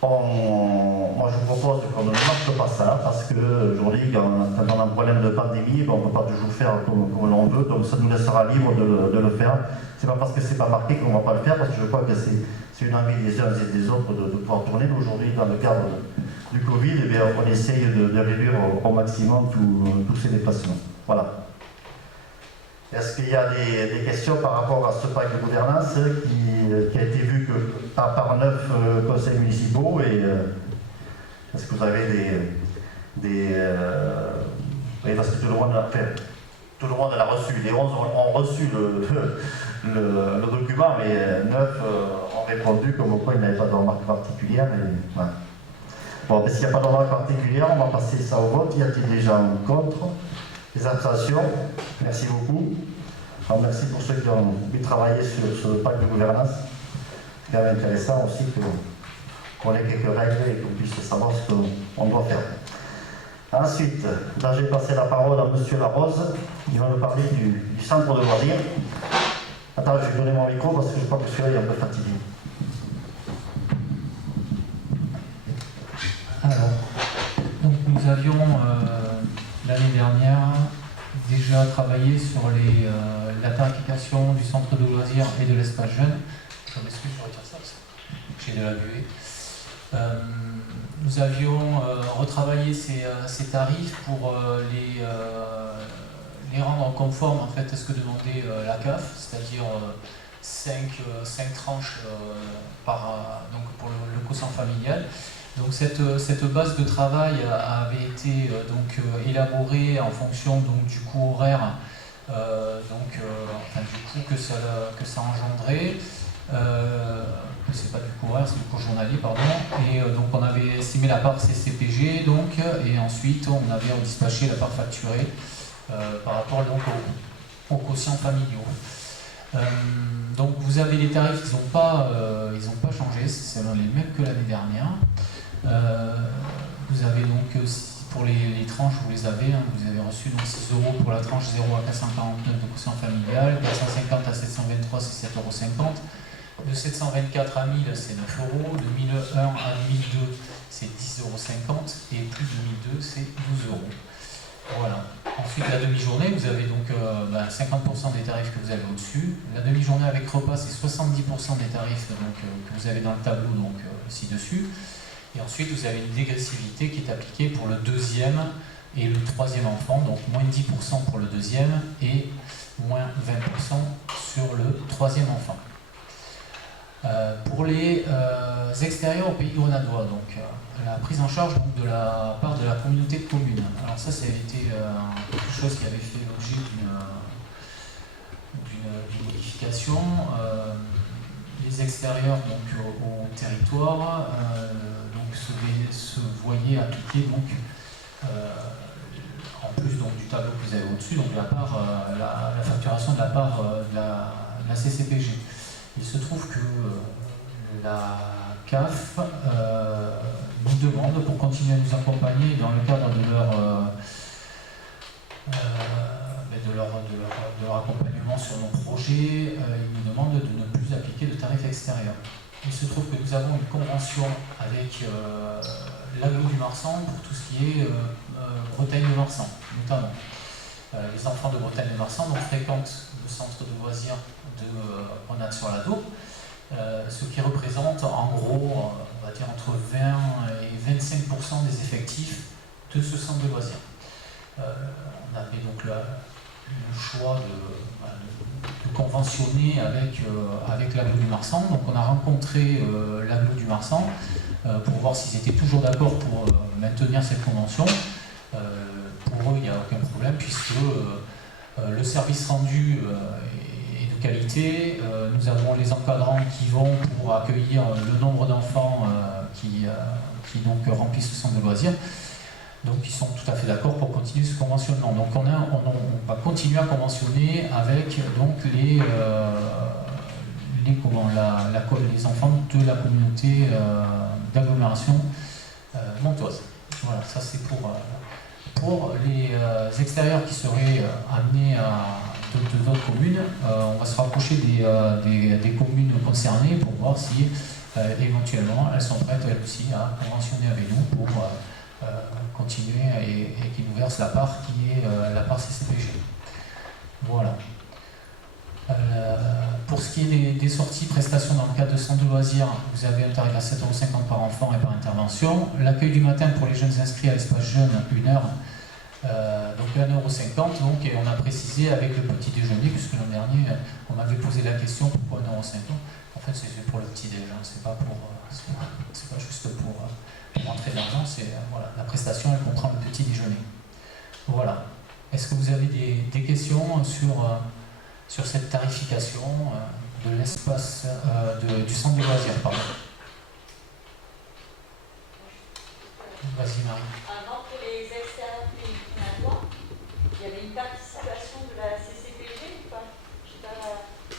moi je vous propose qu'on ne marque pas ça, parce qu'aujourd'hui, quand on a un problème de pandémie, on ne peut pas toujours faire comme l'on veut, donc ça nous laissera libre de le faire. C'est pas parce que c'est pas marqué qu'on ne va pas le faire, parce que je crois que c'est une envie des uns et des autres de pouvoir tourner. Aujourd'hui, dans le cadre du Covid, eh bien, on essaye de réduire au maximum tous ces déplacements. Voilà. Est-ce qu'il y a des questions par rapport à ce pacte de gouvernance qui a été vu par 9 conseils municipaux, et est-ce que vous avez des oui, parce que tout le monde l'a fait. tout le monde l'a reçu. Les 11 ont reçu le document, mais 9 ont répondu comme quoi ils n'avaient pas de remarques particulières. Et, voilà. Bon, s'il n'y a pas de remarques particulières, on va passer ça au vote. Y a-t-il des gens contre? Les abstentions? Merci beaucoup. Alors, merci pour ceux qui ont pu travailler sur le pacte de gouvernance. C'est quand même intéressant aussi qu'on ait quelques règles et qu'on puisse savoir ce qu'on doit faire. Ensuite, là, je vais passer la parole à M. Larose. Il va nous parler du centre de loisirs. Attends, je vais donner mon micro parce que je crois que celui-là est un peu fatigué. Alors, donc nous avions l'année dernière déjà travaillé sur la tarification du centre de loisirs et de l'espace jeune. Je m'excuse, je retire ça parce que j'ai de la buée. Nous avions retravaillé ces tarifs pour les rendre conformes en fait, à ce que demandait la CAF, c'est-à-dire 5 tranches donc pour le quotient familial. Donc cette base de travail avait été élaborée en fonction donc, du coût horaire, du coût que ça engendrait. C'est pas du coût horaire, c'est du coût journalier, pardon. Et donc on avait estimé la part CCPG, donc, et ensuite on avait redispatché la part facturée par rapport donc, aux quotients familiaux. Donc vous avez les tarifs, ils n'ont pas changé, c'est les mêmes que l'année dernière. Vous avez donc, pour les tranches, vous les avez, vous avez reçu donc 6 € pour la tranche 0 à 449 de quotient familial, 450 à 723 c'est 7,50 €, de 724 à 1000 c'est 9 €, de 1001 à 1002 c'est 10,50 € et plus de 1002 c'est 12 €. Voilà. Ensuite la demi-journée, vous avez donc 50% des tarifs que vous avez au-dessus. La demi-journée avec repas c'est 70% des tarifs donc, que vous avez dans le tableau donc, ci-dessus. Et ensuite, vous avez une dégressivité qui est appliquée pour le deuxième et le troisième enfant, donc moins 10% pour le deuxième et moins 20% sur le troisième enfant. Pour les extérieurs au pays grenadiois, donc la prise en charge donc, de la part de la communauté de communes. Alors ça avait été quelque chose qui avait fait l'objet d'une modification. Les extérieurs donc, au territoire se voyaient appliquer donc, en plus donc, du tableau que vous avez au-dessus, donc la facturation de la part de la CCPG. Il se trouve que la CAF nous demande, pour continuer à nous accompagner dans le cadre de leur accompagnement sur nos projets, ils nous demandent de ne plus appliquer de tarifs extérieurs. Il se trouve que nous avons une convention avec l'Aglo du Marsan pour tout ce qui est Bretagne-de-Marsan, notamment. Les enfants de Bretagne-de-Marsan fréquentent le centre de loisirs de Ronade-sur-l'Ado, ce qui représente en gros, on va dire entre 20 et 25% des effectifs de ce centre de loisirs. On avait donc le choix de conventionner avec l'Aglo du Marsan. Donc on a rencontré l'Aglo du Marsan pour voir s'ils étaient toujours d'accord pour maintenir cette convention. Pour eux, il n'y a aucun problème puisque le service rendu est de qualité. Nous avons les encadrants qui vont pour accueillir le nombre d'enfants qui donc remplissent ce centre de loisirs. Donc ils sont tout à fait d'accord pour continuer ce conventionnement. Donc on va continuer à conventionner avec donc, les enfants de la communauté d'agglomération montoise. Voilà, ça c'est pour les extérieurs qui seraient amenés de d'autres communes. On va se rapprocher des communes concernées pour voir si éventuellement elles sont prêtes elles aussi à conventionner avec nous pour continuer et qui nous verse la part qui est la part CCPG. Voilà. Pour ce qui est des sorties prestations dans le cadre de centre de loisirs, vous avez un tarif à 7,50 € par enfant et par intervention. L'accueil du matin pour les jeunes inscrits à l'espace jeune, 1 heure, donc 1,50 €. Donc, et on a précisé avec le petit déjeuner, puisque l'an dernier, on m'avait posé la question pourquoi 1,50 €. En fait, c'est pour le petit déjeuner, c'est pas juste pour rentrer d'argent, c'est voilà, la prestation, elle comprend le petit déjeuner. Voilà. Est-ce que vous avez des questions sur cette tarification de l'espace du centre des loisirs, pardon. Vas-y Marie. Avant que les extérieurs payent une loi, il y avait une participation de la CCPG ou pas? Je sais pas,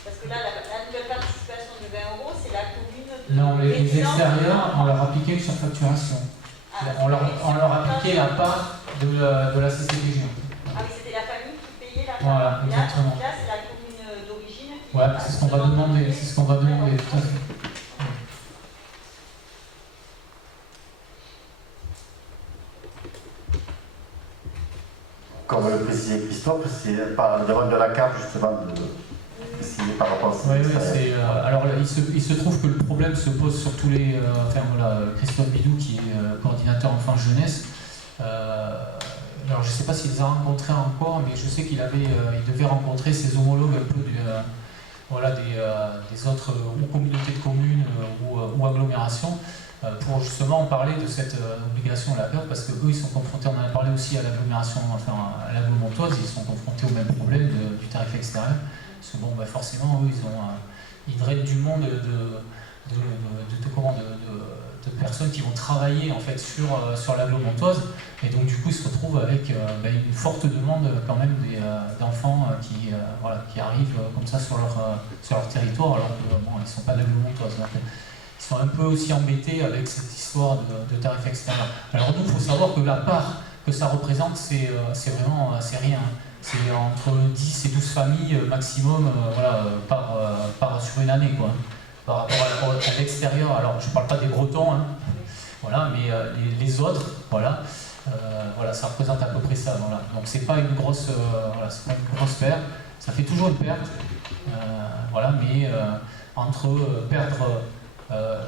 parce que là, la nouvelle participation de 20 €, c'est la commune de... Non, les extérieurs, on leur appliquait une surfacturation. On leur appliquait la part de la CCPG. Ah oui, c'était la famille qui payait la part. Voilà, exactement. Là, c'est la commune d'origine qui... Ouais, c'est ce qu'on va demander, tout à fait. Comme le précisait Christophe, c'est par la demande de la CAF justement de préciser par rapport à ça. Oui, alors il se trouve que le problème se pose sur tous les... enfin voilà, Christophe Bidou qui est coordinateur enfance-jeunesse. Alors je ne sais pas s'il les a rencontrés encore, mais je sais qu'il devait rencontrer ses homologues un peu des autres ou communautés de communes ou agglomérations pour justement parler de cette obligation à la CAF, parce qu'eux ils sont confrontés, on en a parlé aussi à l'agglomération, enfin à l'agglomontoise, ils sont confrontés au même problème du tarif extérieur, parce que bon, bah forcément eux ils drainent du monde de personnes qui vont travailler en fait sur l'agglomontoise, et donc du coup ils se retrouvent avec une forte demande quand même d'enfants qui arrivent comme ça sur leur territoire, alors que bon, ils ne sont pas d'agglomontoise. Ils sont un peu aussi embêtés avec cette histoire de tarif extérieur. Alors nous, il faut savoir que la part que ça représente, c'est rien. C'est entre 10 et 12 familles maximum sur une année, quoi. Par rapport à l'extérieur, alors je ne parle pas des Bretons, hein, voilà, mais les autres, ça représente à peu près ça. Voilà. Donc c'est pas une grosse perte, ça fait toujours une perte, mais entre perdre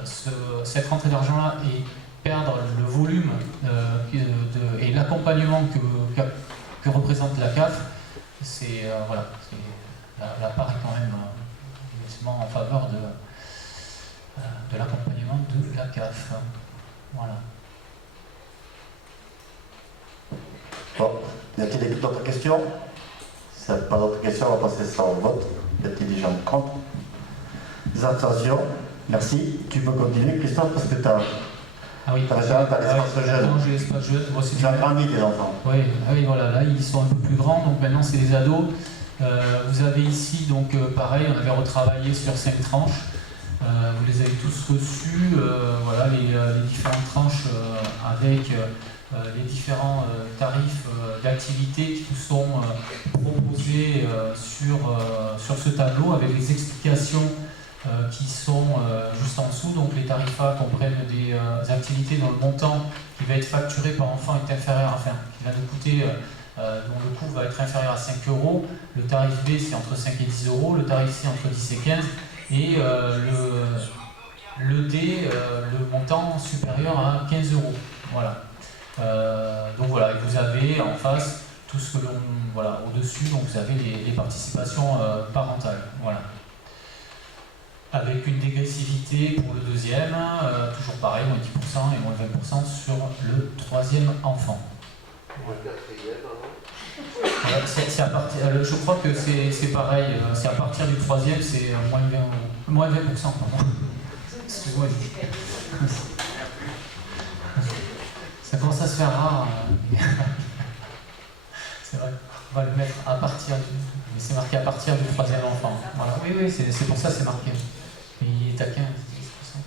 cette rentrée d'argent-là et perdre le volume et l'accompagnement que représente la CAF, la part est quand même en faveur de l'accompagnement de la CAF. Voilà. Bon, y a-t-il d'autres questions? Si n'y a pas d'autres questions, on va passer ça au vote. Y a-t-il des gens contre? Des abstentions? Merci. Tu peux continuer, Christophe, parce que tu as... Ah oui, tu as l'espace jeune. Non, j'ai l'espace jeune. Tu as grandi tes enfants. Oui, voilà, là ils sont un peu plus grands, donc maintenant c'est les ados. Vous avez ici, donc pareil, on avait retravaillé sur 5 tranches. Vous les avez tous reçus, les différentes tranches avec les différents tarifs d'activité qui nous sont proposés sur ce tableau, avec les explications qui sont juste en dessous. Donc les tarifs A comprennent des activités dont le montant qui va être facturé par enfant est inférieur, qui va nous coûter, dont le coût va être inférieur à 5 €. Le tarif B c'est entre 5 et 10 €, le tarif C entre 10 et 15, et le D, le montant supérieur à 15 €. Voilà. Donc voilà, et vous avez en face tout ce que l'on... au-dessus, donc vous avez les participations parentales. Voilà. Avec une dégressivité pour le deuxième, toujours pareil, moins 10% et moins 20% sur le troisième enfant. C'est à partir, je crois que c'est pareil, c'est à partir du troisième, c'est moins 20%. Pardon. Excuse-moi. Ça commence à se faire rare. C'est vrai, on va le mettre à partir du... Mais c'est marqué à partir du troisième enfant. Voilà. Oui, c'est pour ça que c'est marqué. Mais il est à 15, c'est pour ça.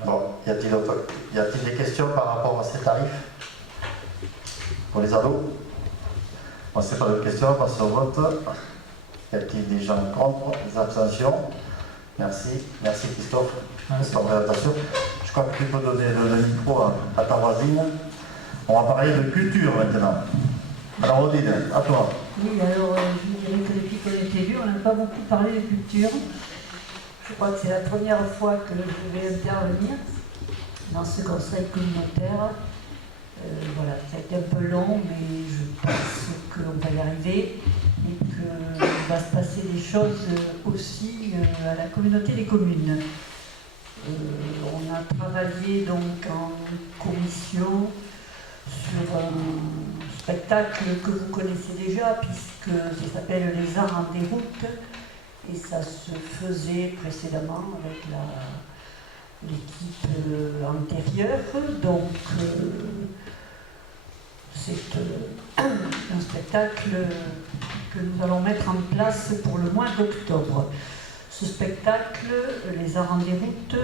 Voilà. Bon, y a-t-il des questions par rapport à ces tarifs pour les ados? Bon, c'est pas de questions, on passe au vote. Y a-t-il des gens contre? Des abstentions? Merci Christophe pour ton présentation. Je crois que tu peux donner le micro à ta voisine. On va parler de culture maintenant. Alors Odile, à toi. Oui, alors je dirais que depuis qu'on est élu, on n'a pas beaucoup parlé de culture. Je crois que c'est la première fois que je vais intervenir dans ce conseil communautaire. Ça a été un peu long, mais je pense qu'on va y arriver et qu'il va se passer des choses aussi à la communauté des communes. On a travaillé donc en commission sur un spectacle que vous connaissez déjà, puisque ça s'appelle Les Arts en déroute, et ça se faisait précédemment avec l'équipe antérieure. Donc c'est un spectacle que nous allons mettre en place pour le mois d'octobre. Ce spectacle, Les Arts en déroute,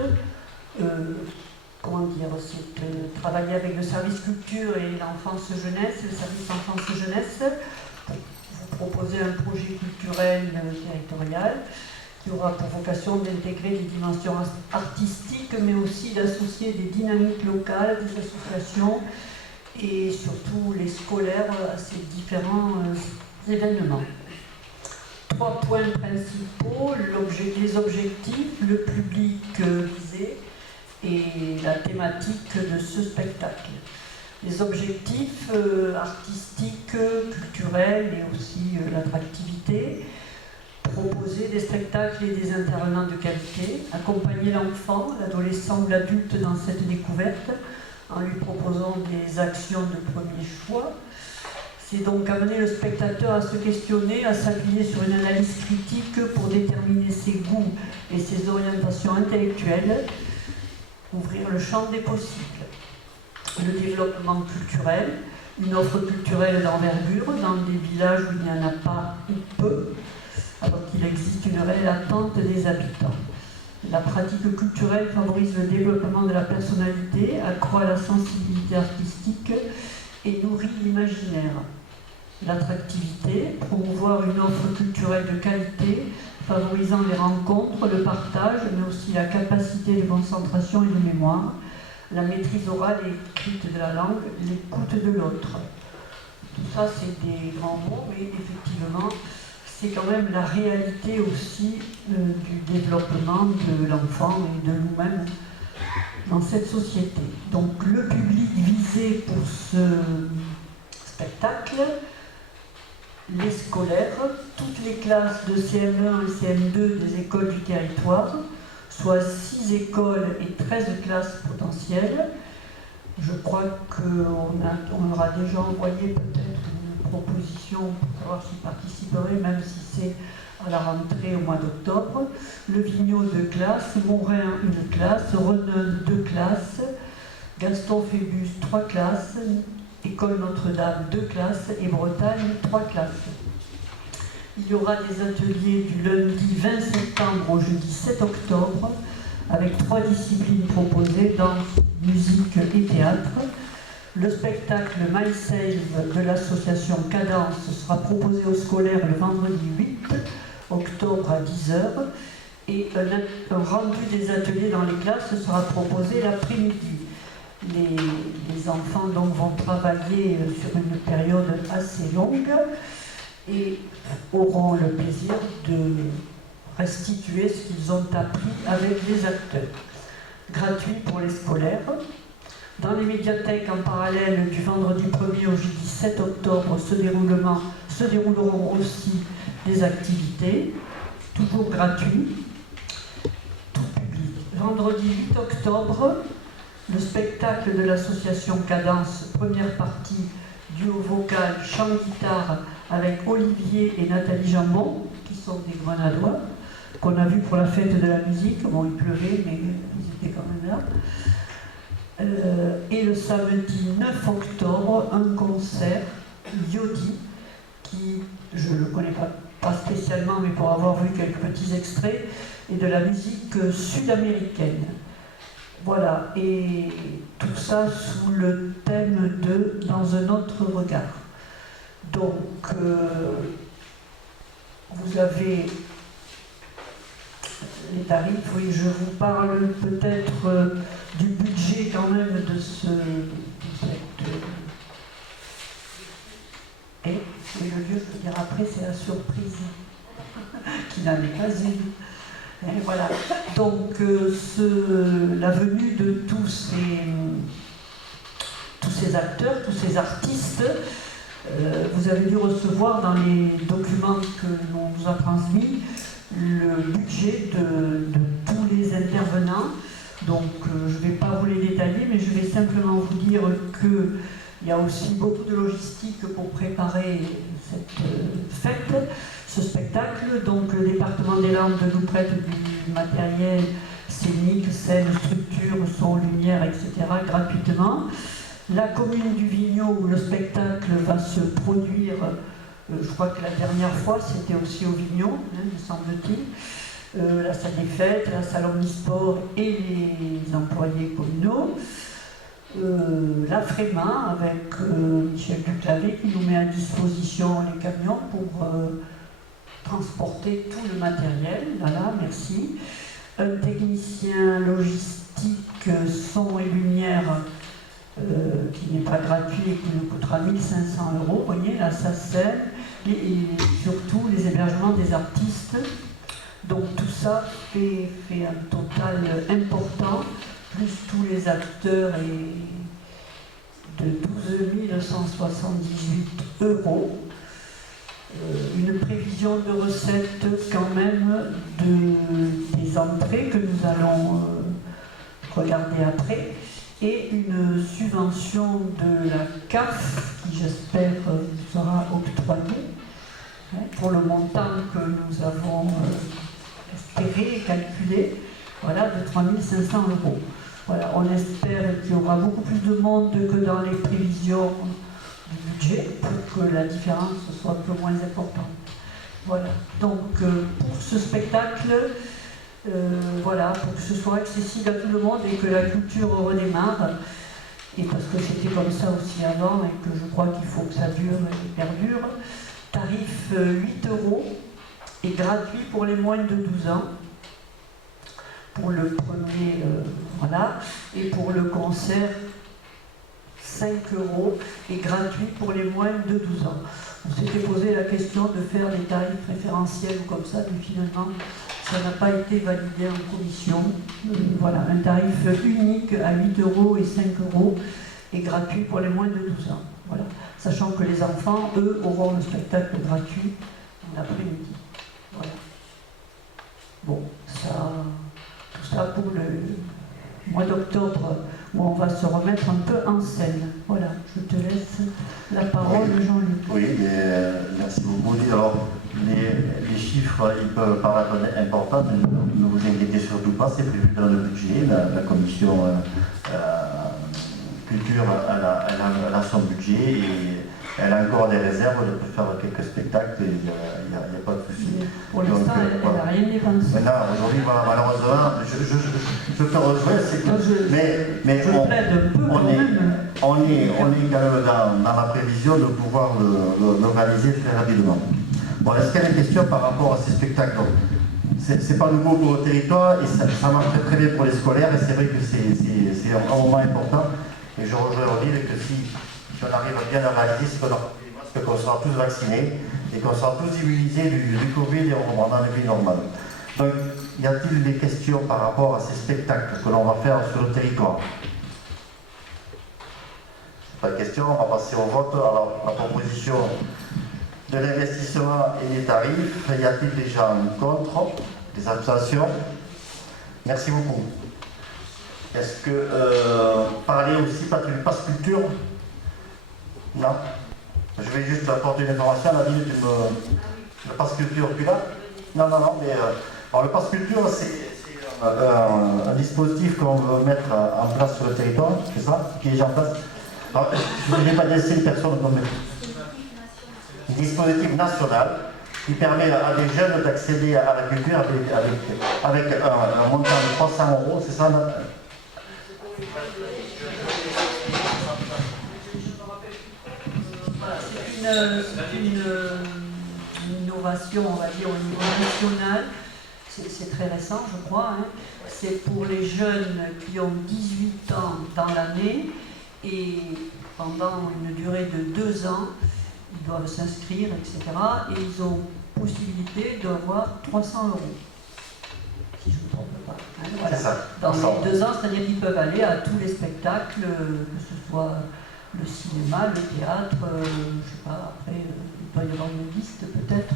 c'est travailler avec le service culture et l'enfance-jeunesse, le service enfance-jeunesse, pour vous proposer un projet culturel territorial qui aura pour vocation d'intégrer les dimensions artistiques, mais aussi d'associer des dynamiques locales, des associations et surtout les scolaires à ces différents événements. 3 points principaux, les objectifs, le public visé et la thématique de ce spectacle. Les objectifs artistiques, culturels et aussi l'attractivité, proposer des spectacles et des intervenants de qualité, accompagner l'enfant, l'adolescent ou l'adulte dans cette découverte en lui proposant des actions de premier choix. C'est donc amener le spectateur à se questionner, à s'appuyer sur une analyse critique pour déterminer ses goûts et ses orientations intellectuelles, ouvrir le champ des possibles. Le développement culturel, une offre culturelle d'envergure dans des villages où il n'y en a pas ou peu, alors qu'il existe une réelle attente des habitants. La pratique culturelle favorise le développement de la personnalité, accroît la sensibilité artistique et nourrit l'imaginaire. L'attractivité, promouvoir une offre culturelle de qualité, favorisant les rencontres, le partage, mais aussi la capacité de concentration et de mémoire, la maîtrise orale et écrite de la langue, l'écoute de l'autre. Tout ça, c'est des grands mots, mais effectivement, c'est quand même la réalité aussi du développement de l'enfant et de nous-mêmes dans cette société. Donc le public visé pour ce spectacle, les scolaires, toutes les classes de CM1 et CM2 des écoles du territoire, soit 6 écoles et 13 classes potentielles. Je crois qu'on leur a déjà envoyé peut-être une proposition pour savoir s'ils participeraient, même si c'est à la rentrée au mois d'octobre. Le Vigneault 2 classes, Morin 1 classe, Reneul 2 classes, Gaston Phébus 3 classes, École Notre-Dame 2 classes et Bretagne 3 classes. Il y aura des ateliers du lundi 20 septembre au jeudi 7 octobre avec 3 disciplines proposées, danse, musique et théâtre. Le spectacle My Save de l'association Cadence sera proposé aux scolaires le vendredi 8 octobre à 10h et un rendu des ateliers dans les classes sera proposé l'après-midi. Les enfants donc vont travailler sur une période assez longue et auront le plaisir de restituer ce qu'ils ont appris avec les acteurs. Gratuit pour les scolaires. Dans les médiathèques, en parallèle du vendredi 1er au jeudi 7 octobre, se dérouleront aussi des activités, toujours gratuites, tout public. Vendredi 8 octobre, le spectacle de l'association Cadence, première partie, duo vocal, chant-guitare, avec Olivier et Nathalie Jambon, qui sont des Grenadois, qu'on a vu pour la fête de la musique. Bon, il pleuvait, mais ils étaient quand même là. Et le samedi 9 octobre, un concert, Yodi, qui, je ne le connais pas spécialement, mais pour avoir vu quelques petits extraits, est de la musique sud-américaine. Voilà, et tout ça sous le thème de « Dans un autre regard ». Donc, vous avez les tarifs, oui, je vous parle peut-être du budget quand même de cette... Et le lieu, je veux dire après, c'est la surprise qui n'en est pas une. Et voilà, donc la venue de tous ces acteurs, tous ces artistes, vous avez dû recevoir dans les documents que l'on vous a transmis le budget de tous les intervenants. Donc je ne vais pas vous les détailler, mais je vais simplement vous dire qu'il y a aussi beaucoup de logistique pour préparer cette fête, ce spectacle. Donc le département des Landes nous prête du matériel scénique, scène, structure, son, lumière, etc. gratuitement. La commune du Vigneault, où le spectacle va se produire, je crois que la dernière fois c'était aussi au Vigneault, me semble-t-il, la salle des fêtes, la salle omnisport et les employés communaux. La Fréma avec Michel Duclavé qui nous met à disposition les camions pour transporter tout le matériel. Voilà, merci. Un technicien logistique son et lumière qui n'est pas gratuit et qui nous coûtera 1 500 €. Vous voyez, la SACEM et surtout les hébergements des artistes. Donc tout ça fait un total important, plus tous les acteurs et de 12 178 €. Une prévision de recettes quand même des entrées que nous allons regarder après, et une subvention de la CAF qui j'espère sera octroyée pour le montant que nous avons espéré et calculé, voilà, de 3 500 €. Voilà, on espère qu'il y aura beaucoup plus de monde que dans les prévisions du budget pour que la différence soit un peu moins importante. Voilà, donc pour ce spectacle, voilà, pour que ce soit accessible à tout le monde et que la culture redémarre, et parce que c'était comme ça aussi avant et que je crois qu'il faut que ça dure et perdure. Tarif 8 € et gratuit pour les moins de 12 ans. Pour le premier, voilà, et pour le concert, 5 € et gratuit pour les moins de 12 ans. On s'était posé la question de faire des tarifs préférentiels ou comme ça, mais finalement, ça n'a pas été validé en commission. Voilà, un tarif unique à 8 € et 5 € et gratuit pour les moins de 12 ans. Voilà, sachant que les enfants, eux, auront le spectacle gratuit l'après-midi. Voilà. Bon, tout ça pour le mois d'octobre, où on va se remettre un peu en scène. Voilà, je te laisse la parole, Jean-Luc. Oui, merci beaucoup. Alors, les chiffres, ils peuvent paraître importants, mais ne vous inquiétez surtout pas, c'est prévu dans le budget. La commission culture, elle a son budget et elle a encore des réserves de faire quelques spectacles, il n'y a pas de souci. Pour l'instant, elle n'a rien dépensé. Maintenant, aujourd'hui, voilà, malheureusement, je te rejoins, c'est que. Mais on est quand même dans la prévision de pouvoir le réaliser très rapidement. Bon, est-ce qu'il y a des questions par rapport à ces spectacles? C'est pas nouveau pour le territoire et ça marche très bien pour les scolaires, et c'est vrai que c'est un moment important. Et je rejoins Odile que si on arrive à bien le réaliser, c'est qu'on sera tous vaccinés et qu'on sera tous immunisés du Covid et on reprendra une vie normale. Donc, y a-t-il des questions par rapport à ces spectacles que l'on va faire sur le territoire? Pas de questions, on va passer au vote. Alors, la proposition de l'investissement et des tarifs, y a-t-il déjà un contre? Des abstentions? Merci beaucoup. Est-ce que parler aussi pas du pass culture? Non. Je vais juste apporter une information. La ville, le pass culture, tu là? Non, mais alors, le pass culture, c'est un dispositif qu'on veut mettre en place sur le territoire, c'est ça? Qui est déjà en place. Alors, je ne vais pas laisser une personne comme un dispositif national qui permet à des jeunes d'accéder à la culture avec un montant de 300 €, c'est ça? C'est une innovation, on va dire, au niveau national. C'est très récent, je crois. Hein. C'est pour les jeunes qui ont 18 ans dans l'année et pendant une durée de 2 ans, ils doivent s'inscrire, etc. Et ils ont possibilité d'avoir 300 €. Si je ne me trompe pas. Hein, voilà. C'est ça. Dans les 2 ans, c'est-à-dire qu'ils peuvent aller à tous les spectacles, que ce soit le cinéma, le théâtre, je ne sais pas, après, il doit y avoir une liste peut-être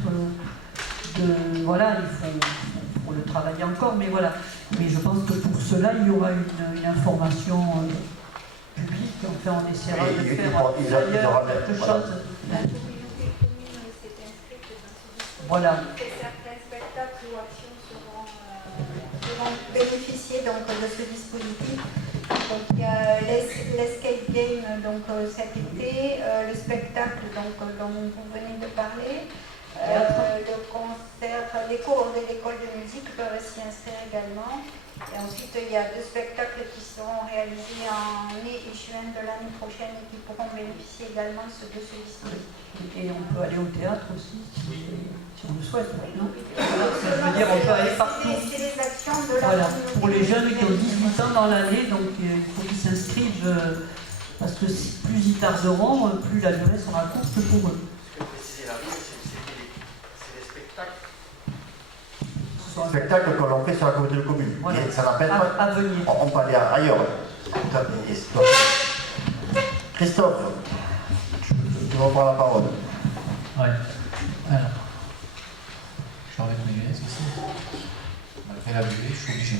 voilà, il faut pour le travailler encore, mais voilà. Mais je pense que pour cela, il y aura une information publique. Enfin, on essaiera de faire ailleurs quelque chose. La communauté commune s'est inscrite dans ce dispositif. Voilà. Certains spectacles ou actions devront bénéficier donc, de ce dispositif. Donc, il y a l'escape game donc, cet été, le spectacle donc, dont vous venez de parler, le concert, les cours de l'école de musique peuvent s'y inscrire également. Et ensuite, il y a 2 spectacles qui seront réalisés en mai et juin de l'année prochaine et qui pourront bénéficier également de ce dispositif. Et on peut aller au théâtre aussi, si on le souhaite, non? Ça veut dire on peut aller partout. C'est les actions de la Voilà, communauté. pour les jeunes qui ont 18 ans dans l'année, donc il faut qu'ils s'inscrivent, parce que plus ils tarderont, plus la durée sera courte pour eux. Ce que précisait la ville, c'est les spectacles. Spectacle que l'on fait sur la communauté de communes. Voilà. Et ça n'empêche pas. À venir. On peut aller ailleurs. Christophe, tu vas prendre la parole. Ouais. Alors, je vais remettre mes lunettes aussi. Malgré la buée, je suis obligé.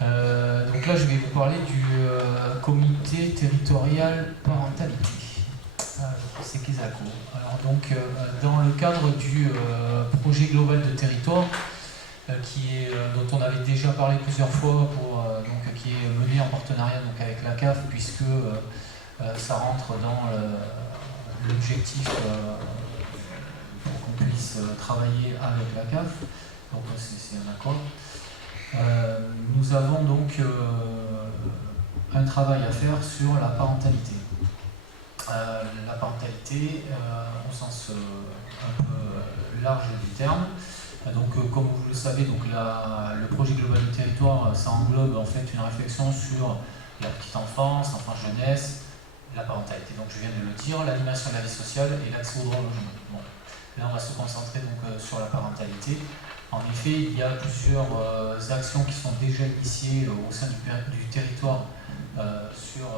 Donc là, je vais vous parler du comité territorial parentalité. C'est Kizako. Alors donc, dans le cadre du projet global de territoire, dont on avait déjà parlé plusieurs fois, qui est mené en partenariat donc, avec la CAF, puisque ça rentre dans l'objectif pour qu'on puisse travailler avec la CAF. Donc c'est un accord. Nous avons donc un travail à faire sur la parentalité. La parentalité au sens un peu large du terme. Donc, comme vous le savez, donc le projet global du territoire, ça englobe en fait une réflexion sur la petite enfance, jeunesse, la parentalité. Donc, je viens de le dire, l'animation de la vie sociale et l'accès au droit au logement. Bon. Là, on va se concentrer donc sur la parentalité. En effet, il y a plusieurs actions qui sont déjà initiées au sein du territoire sur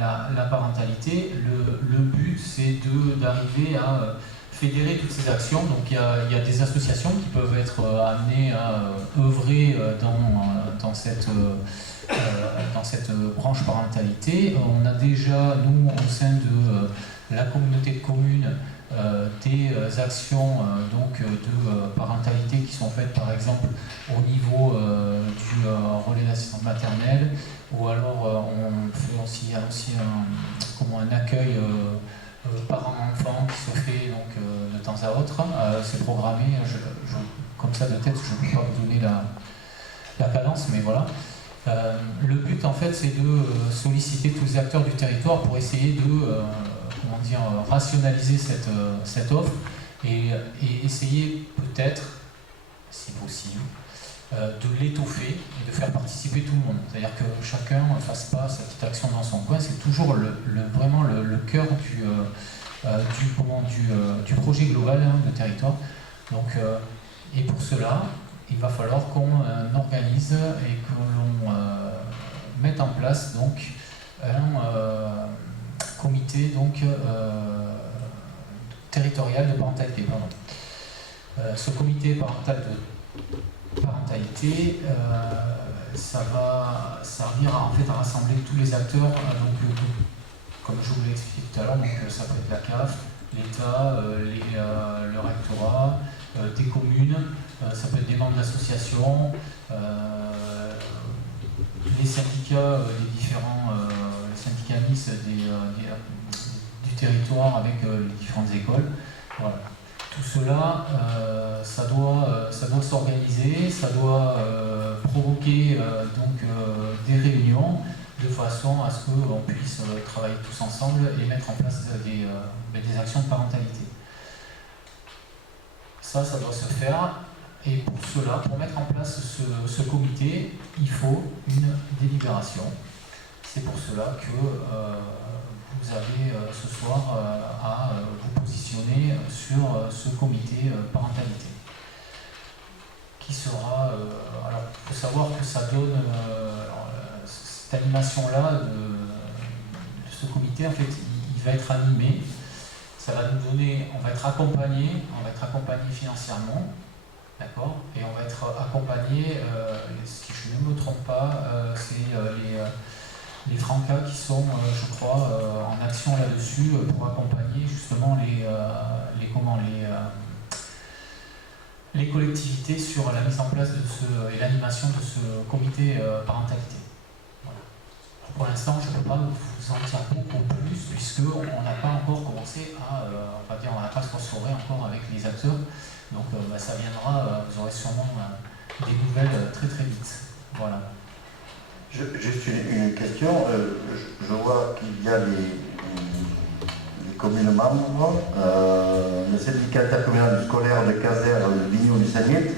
la parentalité. Le but, c'est d'arriver à fédérer toutes ces actions. Donc il y a des associations qui peuvent être amenées à œuvrer dans cette branche parentalité. On a déjà, nous, au sein de la communauté de communes, des actions de parentalité qui sont faites par exemple au niveau du relais d'assistance maternelle, ou alors on fait aussi un accueil parents-enfants qui se fait donc, de temps à autre. C'est programmé, comme ça de tête je ne peux pas vous donner la cadence, mais voilà. Le but en fait c'est de solliciter tous les acteurs du territoire pour essayer de rationaliser cette offre et essayer peut-être, si possible, de l'étoffer et de faire participer tout le monde. C'est-à-dire que chacun ne fasse pas sa petite action dans son coin. C'est toujours vraiment le cœur du projet global de territoire. Donc, et pour cela, il va falloir qu'on organise et que l'on mette en place donc, un comité territorial de parentalité. Ce comité parentalité, ça va servir à rassembler tous les acteurs, comme je vous l'ai expliqué tout à l'heure, ça peut être la CAF, l'État, le rectorat, des communes, ça peut être des membres d'associations, les syndicats, les différents syndicats Nice du territoire avec les différentes écoles. Voilà. Tout cela, ça doit s'organiser, ça doit provoquer des réunions de façon à ce qu'on puisse travailler tous ensemble et mettre en place des actions de parentalité. Ça doit se faire. Et pour cela, pour mettre en place ce comité, il faut une délibération. C'est pour cela que vous avez ce soir à vous positionner sur ce comité parentalité. Qui sera... alors, il faut savoir que ça donne... cette animation-là de ce comité, en fait, il va être animé. Ça va nous donner... On va être accompagné financièrement. D'accord. Et on va être accompagné, si je ne me trompe pas, c'est les Francas qui sont, je crois, en action là-dessus pour accompagner justement les collectivités sur la mise en place et l'animation de ce comité parentalité. Voilà. Pour l'instant, je ne peux pas vous en dire beaucoup plus puisqu'on n'a pas encore commencé on n'a pas sponsoré encore avec les acteurs. Donc ça viendra, vous aurez sûrement des nouvelles très très vite. Voilà. Juste une question. Je vois qu'il y a les communes membres, le syndicat intercommunal du scolaire de Caser, Vignoux du Sagnette,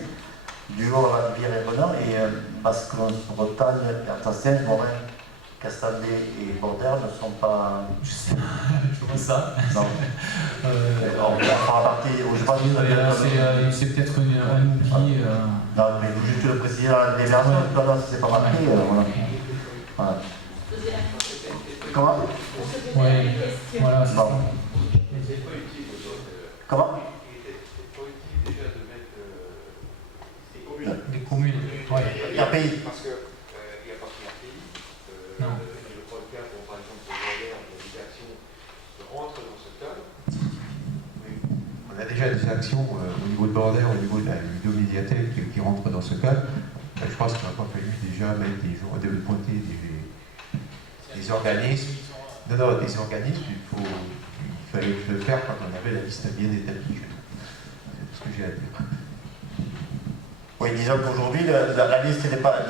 du Haut à la rivière et Renan, et Basque-Bretagne, Artassène, Morin, Castandé et Bordère ne sont pas. Je sais pas, je vois ça. Non. On fera partie. C'est peut-être un oubli. Non, mais vous juste le préciser les versions, tout à l'heure, si c'est pas marqué. Voilà. Voilà. Comment? Oui, voilà. Bon. C'est pas utile aujourd'hui. Comment? C'est pas utile déjà de mettre des communes. Des communes. Ouais. RPI. Parce qu'il n'y a pas que RPI. Non. Je prends le cas pour, par exemple, pour Bordère, des actions rentrent dans ce cadre. Oui. On a déjà des actions au niveau de Bordère, au niveau de la vidéomédiathèque qui rentrent dans ce cadre. Je pense qu'il n'a pas fallu déjà mettre des jours, de pointer des organismes. Non, des organismes, il fallait le faire quand on avait la liste bien établie. C'est ce que j'ai à dire. Oui, disons qu'aujourd'hui, la liste n'est pas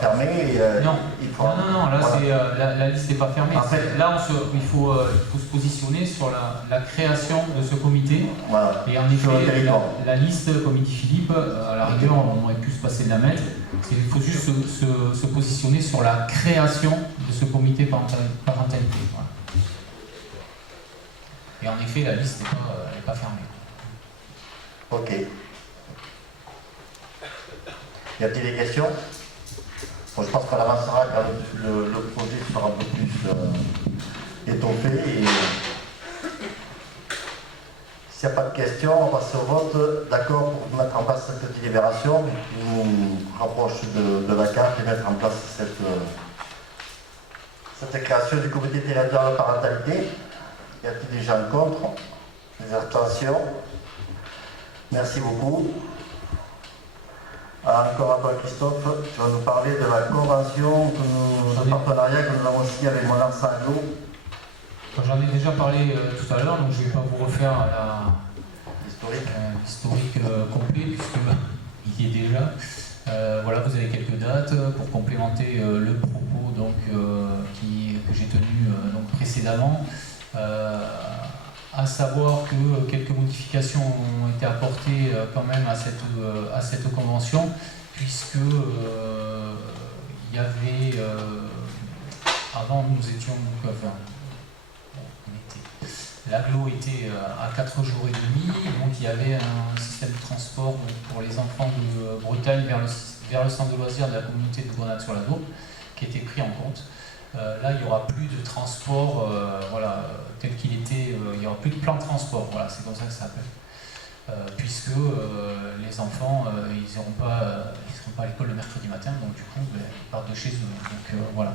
fermée. Non. Il faut, non, là, voilà. la liste n'est pas fermée. En fait, là, il faut se positionner sur la création de ce comité. Voilà. Et en effet, la liste, comme il dit Philippe, à la rigueur, on aurait pu se passer de la mettre. Il faut juste se positionner sur la création de ce comité parentalité. Voilà. Et en effet, la liste n'est pas fermée. Ok. Y a-t-il des questions? Bon, je pense qu'on avancera quand le projet sera un peu plus étoffé. Et s'il n'y a pas de questions, on passe au vote. D'accord pour mettre en place cette délibération qui nous rapproche de la carte et mettre en place cette création du comité territorial de parentalité. Y a-t-il des gens contre? Des abstentions? Merci beaucoup. Alors, encore à toi, Christophe, tu vas nous parler de la convention, de partenariat que nous avons signé avec Monarch Sanglo. J'en ai déjà parlé tout à l'heure, donc je ne vais pas vous refaire l'historique complet, puisqu'il y est déjà. Voilà, vous avez quelques dates pour complémenter le propos donc, que j'ai tenu précédemment. À savoir que quelques modifications ont été apportées quand même à cette convention, puisque il y avait, avant nous étions, l'agglo était à 4 jours et demi, donc il y avait un système de transport pour les enfants de Bretagne vers le centre de loisirs de la communauté de Grenade-sur-la-Dour, qui était pris en compte. Là, il n'y aura plus de transport, tel qu'il était, il n'y aura plus de plan de transport, voilà, c'est comme ça que ça s'appelle. Puisque les enfants, ils ne seront pas à l'école le mercredi matin, donc du coup, ils partent de chez eux. Donc voilà.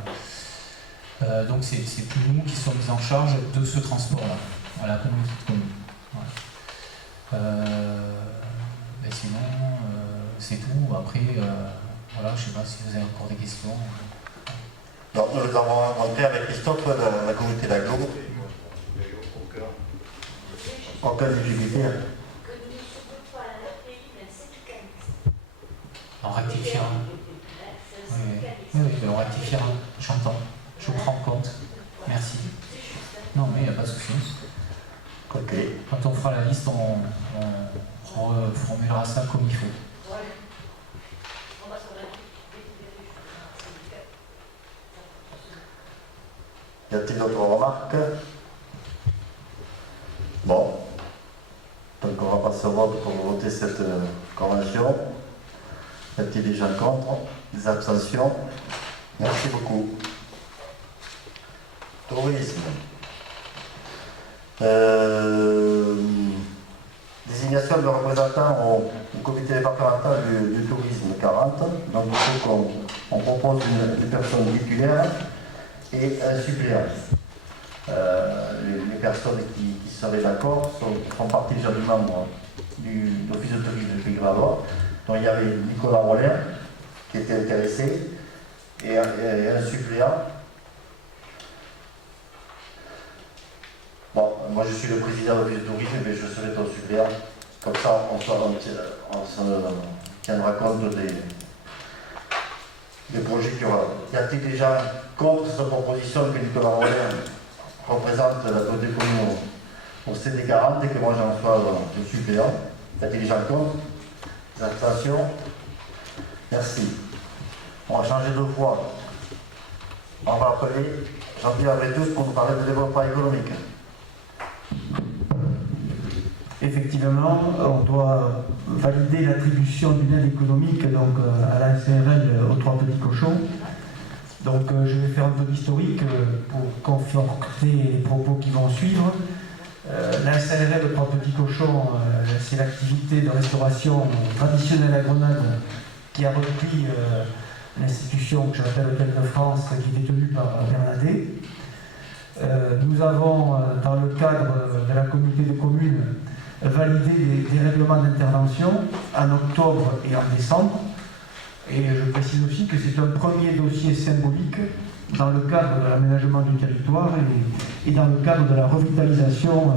Donc c'est plus nous qui sommes mis en charge de ce transport-là, à la communauté de communes. Voilà. Sinon, c'est tout. Après, voilà, je ne sais pas si vous avez encore des questions. Donc, nous avons rencontré avec Christophe la communauté d'Aglo. Aucune difficulté. On rectifiera. Oui, on rectifiera. J'entends. Je prends en compte. Merci. Non, mais il n'y a pas de souci. Ok. Quand on fera la liste, on reformulera ça comme il faut. Y a-t-il d'autres remarques? Bon. Donc on va passer au vote pour voter cette convention. Y a-t-il des gens contre? Des abstentions? Merci beaucoup. Tourisme. désignation de représentants au comité départemental du tourisme 40. Donc il faut qu'on propose une personne titulaire et un suppléant. Les personnes qui seraient d'accord font partie déjà du membre de l'Office de tourisme du Pays de la Loire. Donc il y avait Nicolas Rollin qui était intéressé et un suppléant. Bon, moi je suis le président de l'Office de tourisme, mais je serai ton suppléant. Comme ça, on se tiendra compte des projets qu'il y aura. Y a-t-il déjà contre cette proposition que Nicolas Rollin représente la communauté commune au CD40 et que moi j'en sois le suppléant? Y a-t-il déjà contre? Des abstentions? Merci. On va changer de voix. On va appeler Jean-Pierre Bretus pour nous parler de développement économique. Effectivement, on doit valider l'attribution d'une aide économique donc, à la SARL aux 3 petits cochons. Donc je vais faire un peu d'historique pour conforter les propos qui vont suivre. La SARL aux 3 petits cochons, c'est l'activité de restauration traditionnelle à Grenade qui a repris l'institution que j'appelle Hôtel de France, qui est détenue par Bernadet. Nous avons, dans le cadre de la communauté de communes, validé des règlements d'intervention en octobre et en décembre. Et je précise aussi que c'est un premier dossier symbolique dans le cadre de l'aménagement du territoire et dans le cadre de la revitalisation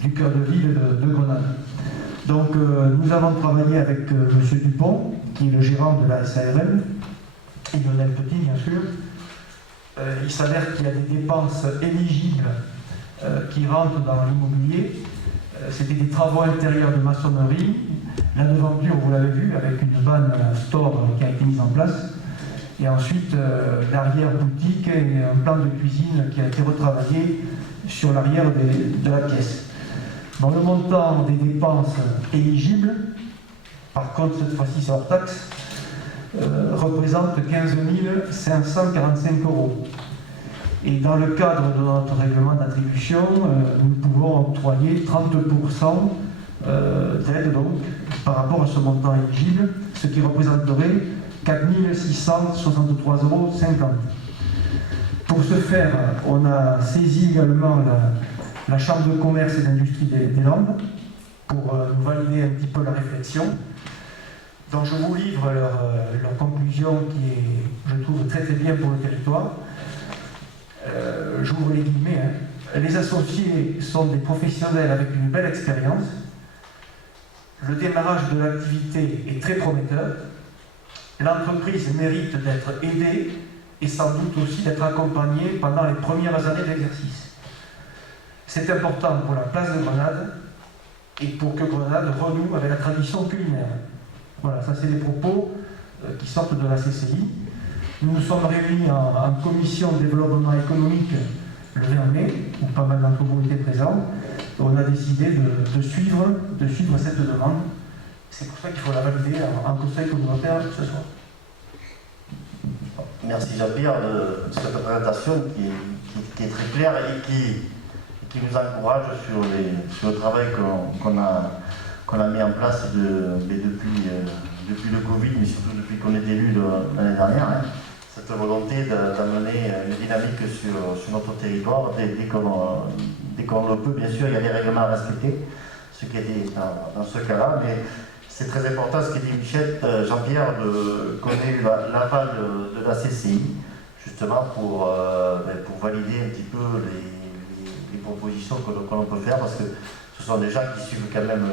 du cœur de ville de Grenade. Donc nous avons travaillé avec M. Dupont, qui est le gérant de la SARL, et Lionel Petit, bien sûr. Il s'avère qu'il y a des dépenses éligibles qui rentrent dans l'immobilier. C'était des travaux intérieurs de maçonnerie, la devanture, vous l'avez vu, avec une vanne store qui a été mise en place, et ensuite l'arrière-boutique et un plan de cuisine qui a été retravaillé sur l'arrière de la pièce. Bon, le montant des dépenses éligibles, par contre cette fois-ci c'est hors taxe, représente 15 545 €. Et dans le cadre de notre règlement d'attribution, nous pouvons octroyer 30% d'aide donc, par rapport à ce montant éligible, ce qui représenterait 4 663,50 €. Pour ce faire, on a saisi également la Chambre de commerce et d'industrie des Landes pour nous valider un petit peu la réflexion. Donc je vous livre leur conclusion qui est, je trouve, très très bien pour le territoire. J'ouvre les guillemets. Les associés sont des professionnels avec une belle expérience. Le démarrage de l'activité est très prometteur. L'entreprise mérite d'être aidée et sans doute aussi d'être accompagnée pendant les premières années d'exercice. C'est important pour la place de Grenade et pour que Grenade renoue avec la tradition culinaire. Voilà, ça c'est les propos qui sortent de la CCI. Nous nous sommes réunis en commission de développement économique le 20 mai, où pas mal d'entre vous étaient présents. On a décidé de suivre cette demande. C'est pour ça qu'il faut la valider en conseil communautaire ce soir. Merci Jean-Pierre de cette présentation qui est très claire et qui nous encourage sur le travail qu'on a mis en place depuis le Covid, mais surtout depuis qu'on est élu l'année dernière. Cette volonté d'amener une dynamique sur notre territoire dès qu'on le peut. Bien sûr, il y a des règlements à respecter, ce qui est dans ce cas-là, mais c'est très important ce qu'a dit Michel, Jean-Pierre, qu'on ait eu l'aval de la CCI, justement pour valider un petit peu les propositions que l'on peut faire, parce que ce sont des gens qui suivent quand même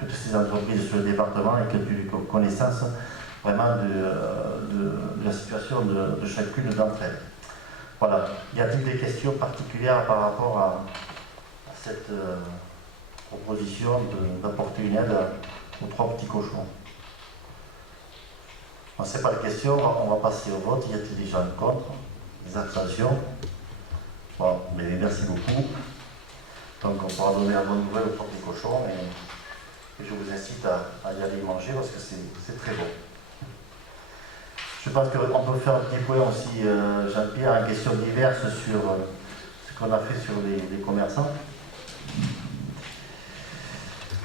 toutes ces entreprises sur le département et qui ont eu connaissance vraiment de la situation de chacune d'entre elles. Voilà. Y a-t-il des questions particulières par rapport à cette proposition d'apporter une aide aux 3 petits cochons? Ce n'est pas la question, on va passer au vote. Y a-t-il des gens contre? Des abstentions? Bon, mais merci beaucoup. Donc on pourra donner la bonne nouvelle aux 3 petits cochons et je vous incite à y aller manger parce que c'est très bon. Je pense qu'on peut faire un petit point aussi, Jean-Pierre, en questions diverses sur ce qu'on a fait sur les commerçants.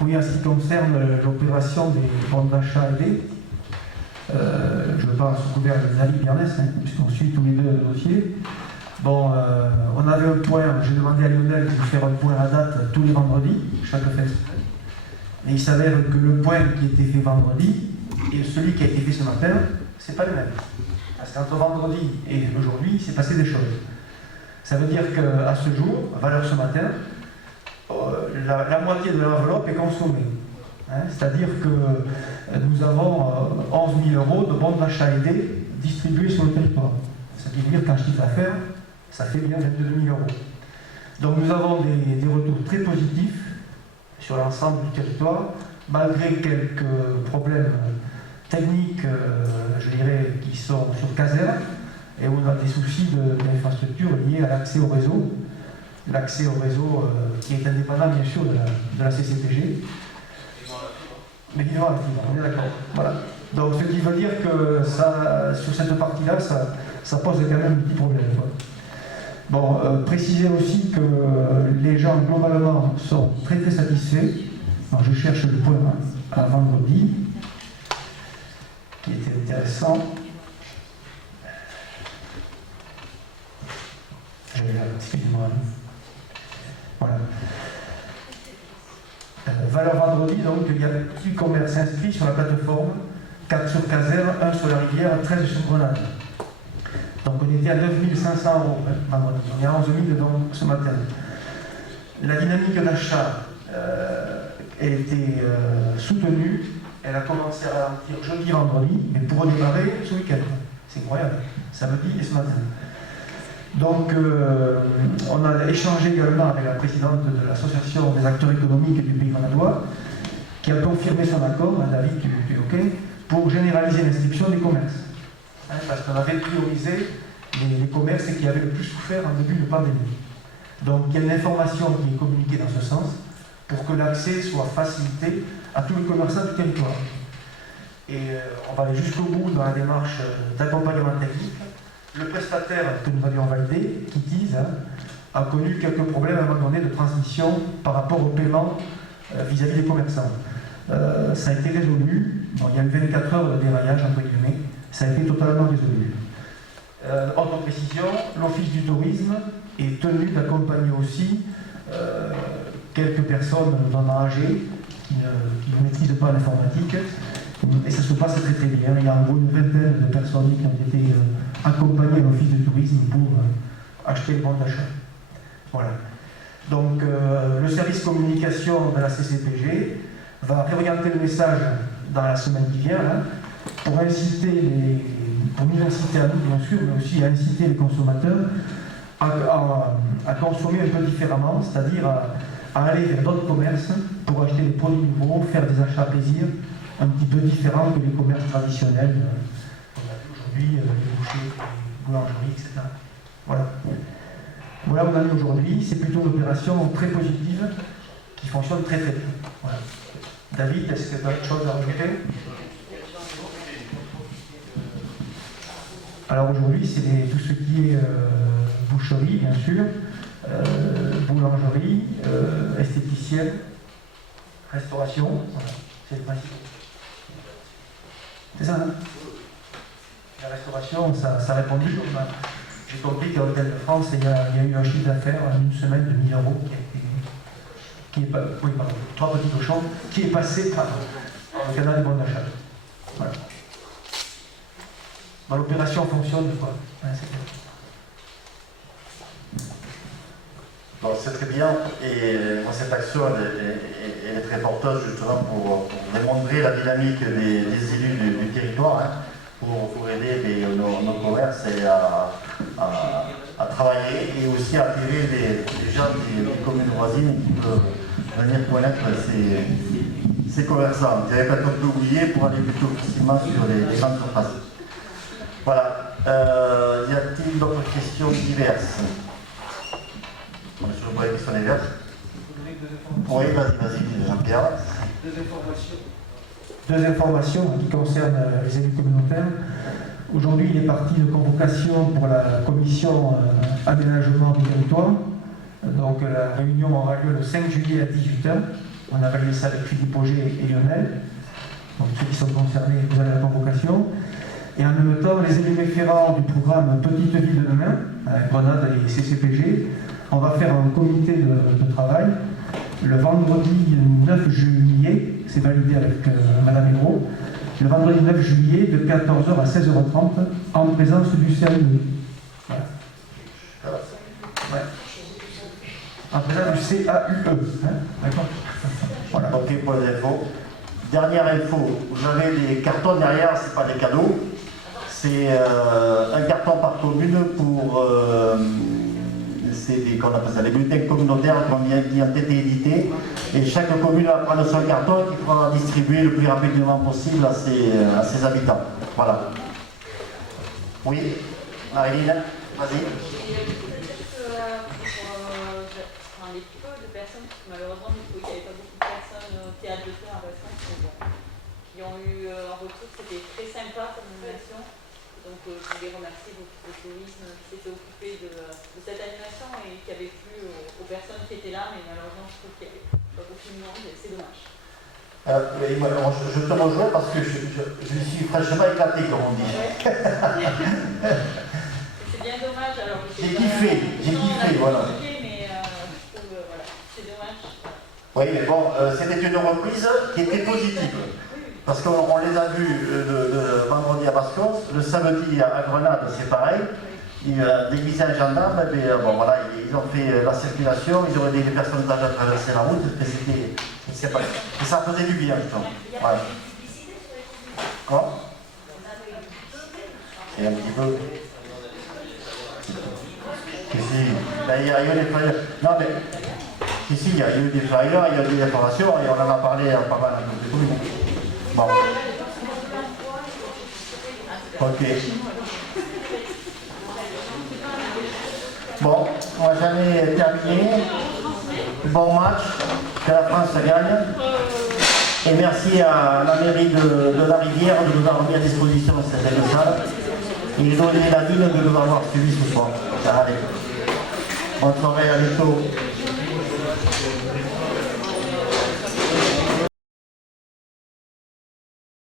Oui, en ce qui concerne l'opération des bons d'achat aidés, je parle sous couvert de Nathalie Bernès, puisqu'on suit tous les deux le dossier. Bon, on avait un point, j'ai demandé à Lionel de faire un point à date tous les vendredis, chaque fête. Et il s'avère que le point qui a été fait vendredi et celui qui a été fait ce matin, c'est pas le même. Parce qu'entre vendredi et aujourd'hui, il s'est passé des choses. Ça veut dire qu'à ce jour, à valeur ce matin, la moitié de l'enveloppe est consommée. C'est-à-dire que nous avons 11 000 € de bons d'achat aidés distribués sur le territoire. Ça veut dire qu'en chiffre d'affaires, ça fait bien 22 000 €. Donc nous avons des retours très positifs sur l'ensemble du territoire, malgré quelques problèmes techniques, je dirais, qui sont sur Caser, et où on a des soucis d'infrastructure liés à l'accès au réseau. L'accès au réseau qui est indépendant, bien sûr, de la CCPG. Mais vivant la fibre, on est d'accord. Voilà. Donc ce qui veut dire que ça, sur cette partie-là, ça pose quand même un petit problème. Quoi. Bon, préciser aussi que les gens globalement sont très très satisfaits. Alors, je cherche le point à vendredi, qui était intéressant. Excusez-moi. Voilà. Valeur vendredi, donc il y a petit commerce inscrit sur la plateforme, 4 sur Caser, 1 sur la rivière, 13 sur Grenade. Donc on était à 9 500 € vendredi, on est à 11 000 donc, ce matin. La dynamique d'achat a été soutenue, elle a commencé à ralentir jeudi, vendredi, mais pour redémarrer ce week-end. C'est incroyable, samedi et ce matin. Donc, on a échangé également avec la présidente de l'association des acteurs économiques du Pays grenadiois, qui a confirmé son accord, David, tu es OK, pour généraliser l'inscription des commerces. Parce qu'on avait priorisé les commerces qui avaient le plus souffert en début de pandémie. Donc, il y a une information qui est communiquée dans ce sens pour que l'accès soit facilité à tous les commerçants du territoire. Et on va aller jusqu'au bout dans la démarche d'accompagnement technique. Le prestataire que nous avions validé, Kitties, a connu quelques problèmes à un moment donné de transmission par rapport au paiement vis-à-vis des commerçants. Ça a été résolu. Bon, il y a eu 24 heures de déraillage, entre guillemets. Ça a été totalement résolu. Autre précision, l'Office du tourisme est tenu d'accompagner aussi quelques personnes non âgées qui ne maîtrisent pas l'informatique. Et ça se passe très très bien. Il y a en gros une vingtaine de personnes qui ont été accompagnées à l'Office du tourisme pour acheter le bon d'achat. Voilà. Donc le service communication de la CCPG va réorienter le message dans la semaine qui vient là, pour nous inciter à nous bien sûr, mais aussi à inciter les consommateurs à consommer un peu différemment, c'est-à-dire à aller vers d'autres commerces pour acheter des produits nouveaux, faire des achats plaisir un petit peu différents que les commerces traditionnels qu'on a vu aujourd'hui, les bouchers, les boulangeries, etc. Voilà. Voilà où on en est aujourd'hui. C'est plutôt une opération très positive qui fonctionne très très bien. Voilà. David, est-ce que tu as autre chose à rajouter? Alors aujourd'hui, c'est tout ce qui est boucherie, bien sûr, boulangerie, esthéticienne, restauration, voilà. C'est le principe. C'est ça, hein? La restauration, ça a répondu. J'ai compris qu'à l'Hôtel de France, il y a eu un chiffre d'affaires en une semaine de 1 000 € qui est pas, oui, pardon, 3 petits cochons, qui est passé par le canal des bons d'achat. Voilà. Bon, l'opération fonctionne, quoi. Ouais, c'est bien. Bon, c'est très bien, et moi, cette action elle est très porteuse justement pour démontrer la dynamique des élus du territoire, hein, pour aider nos commerces et à travailler et aussi à attirer les gens des communes voisines qui peuvent venir connaître ces commerçants. Vous n'avez pas tout oublié pour aller plutôt facilement sur les grandes surfaces. Voilà. Y a-t-il d'autres questions diverses? On est sur le point de questions diverses. Oui, vas-y, Jean-Pierre. Deux informations qui concernent les élus communautaires. Aujourd'hui, il est parti de convocation pour la commission aménagement du territoire. Donc la réunion aura lieu le 5 juillet à 18 h On a validé ça avec Philippe Auger et Lionel. Donc ceux qui sont concernés, vous avez la convocation. Et en même temps, les élus référents du programme Petite Ville de demain, Grenade et CCPG, on va faire un comité de travail le vendredi 9 juillet, c'est validé avec Madame Hérault, le vendredi 9 juillet de 14h à 16h30 en présence du CAE. Voilà. Ouais. En présence du CAUE. Hein, d'accord. Voilà. Ok, pour les infos. Dernière info, vous avez des cartons derrière, c'est pas des cadeaux. C'est un carton par commune pour qu'on appelle ça, les bulletins communautaires qui ont été édités. Et chaque commune va prendre son carton qui pourra distribuer le plus rapidement possible à ses habitants. Voilà. Oui, Marilyn, vas-y. Les peu de personnes, malheureusement, il n'y avait pas beaucoup de personnes au théâtre de Fleurs à Westmont qui ont eu un retour, c'était très sympa comme animation. Donc je voulais remercier l'Office de tourisme qui s'était occupé de cette animation et qui avait plu aux personnes qui étaient là, mais malheureusement je trouve qu'il n'y avait pas beaucoup de monde et c'est dommage. Je te rejoins parce que je suis fraîchement éclaté, comme on dit. C'est bien dommage alors. J'ai kiffé, voilà. Mais je trouve, voilà, c'est dommage. Oui, mais bon, c'était une reprise qui était positive. Parce qu'on les a vus le vendredi à Bascos, le samedi à Grenade, c'est pareil. Ils déguisés en gendarme, et bien, bon, voilà, ils ont fait la circulation, ils ont aidé les personnes âgées à traverser la route, et ça faisait du bien, je trouve. Voilà. Quoi? C'est un petit peu. Ben, il y a eu des flyers. Non, mais. Ici, il y a eu des flyers, il y a eu des informations, et on en a parlé en pas mal de communes. Bon. Ok. Bon, on va jamais terminer. Bon match, que la France gagne. Et merci à la mairie de la Rivière de nous avoir mis à disposition cette belle salle. Et ils ont donné la ligne de nous avoir suivis ce soir. Allez. Bonne soirée, à bientôt.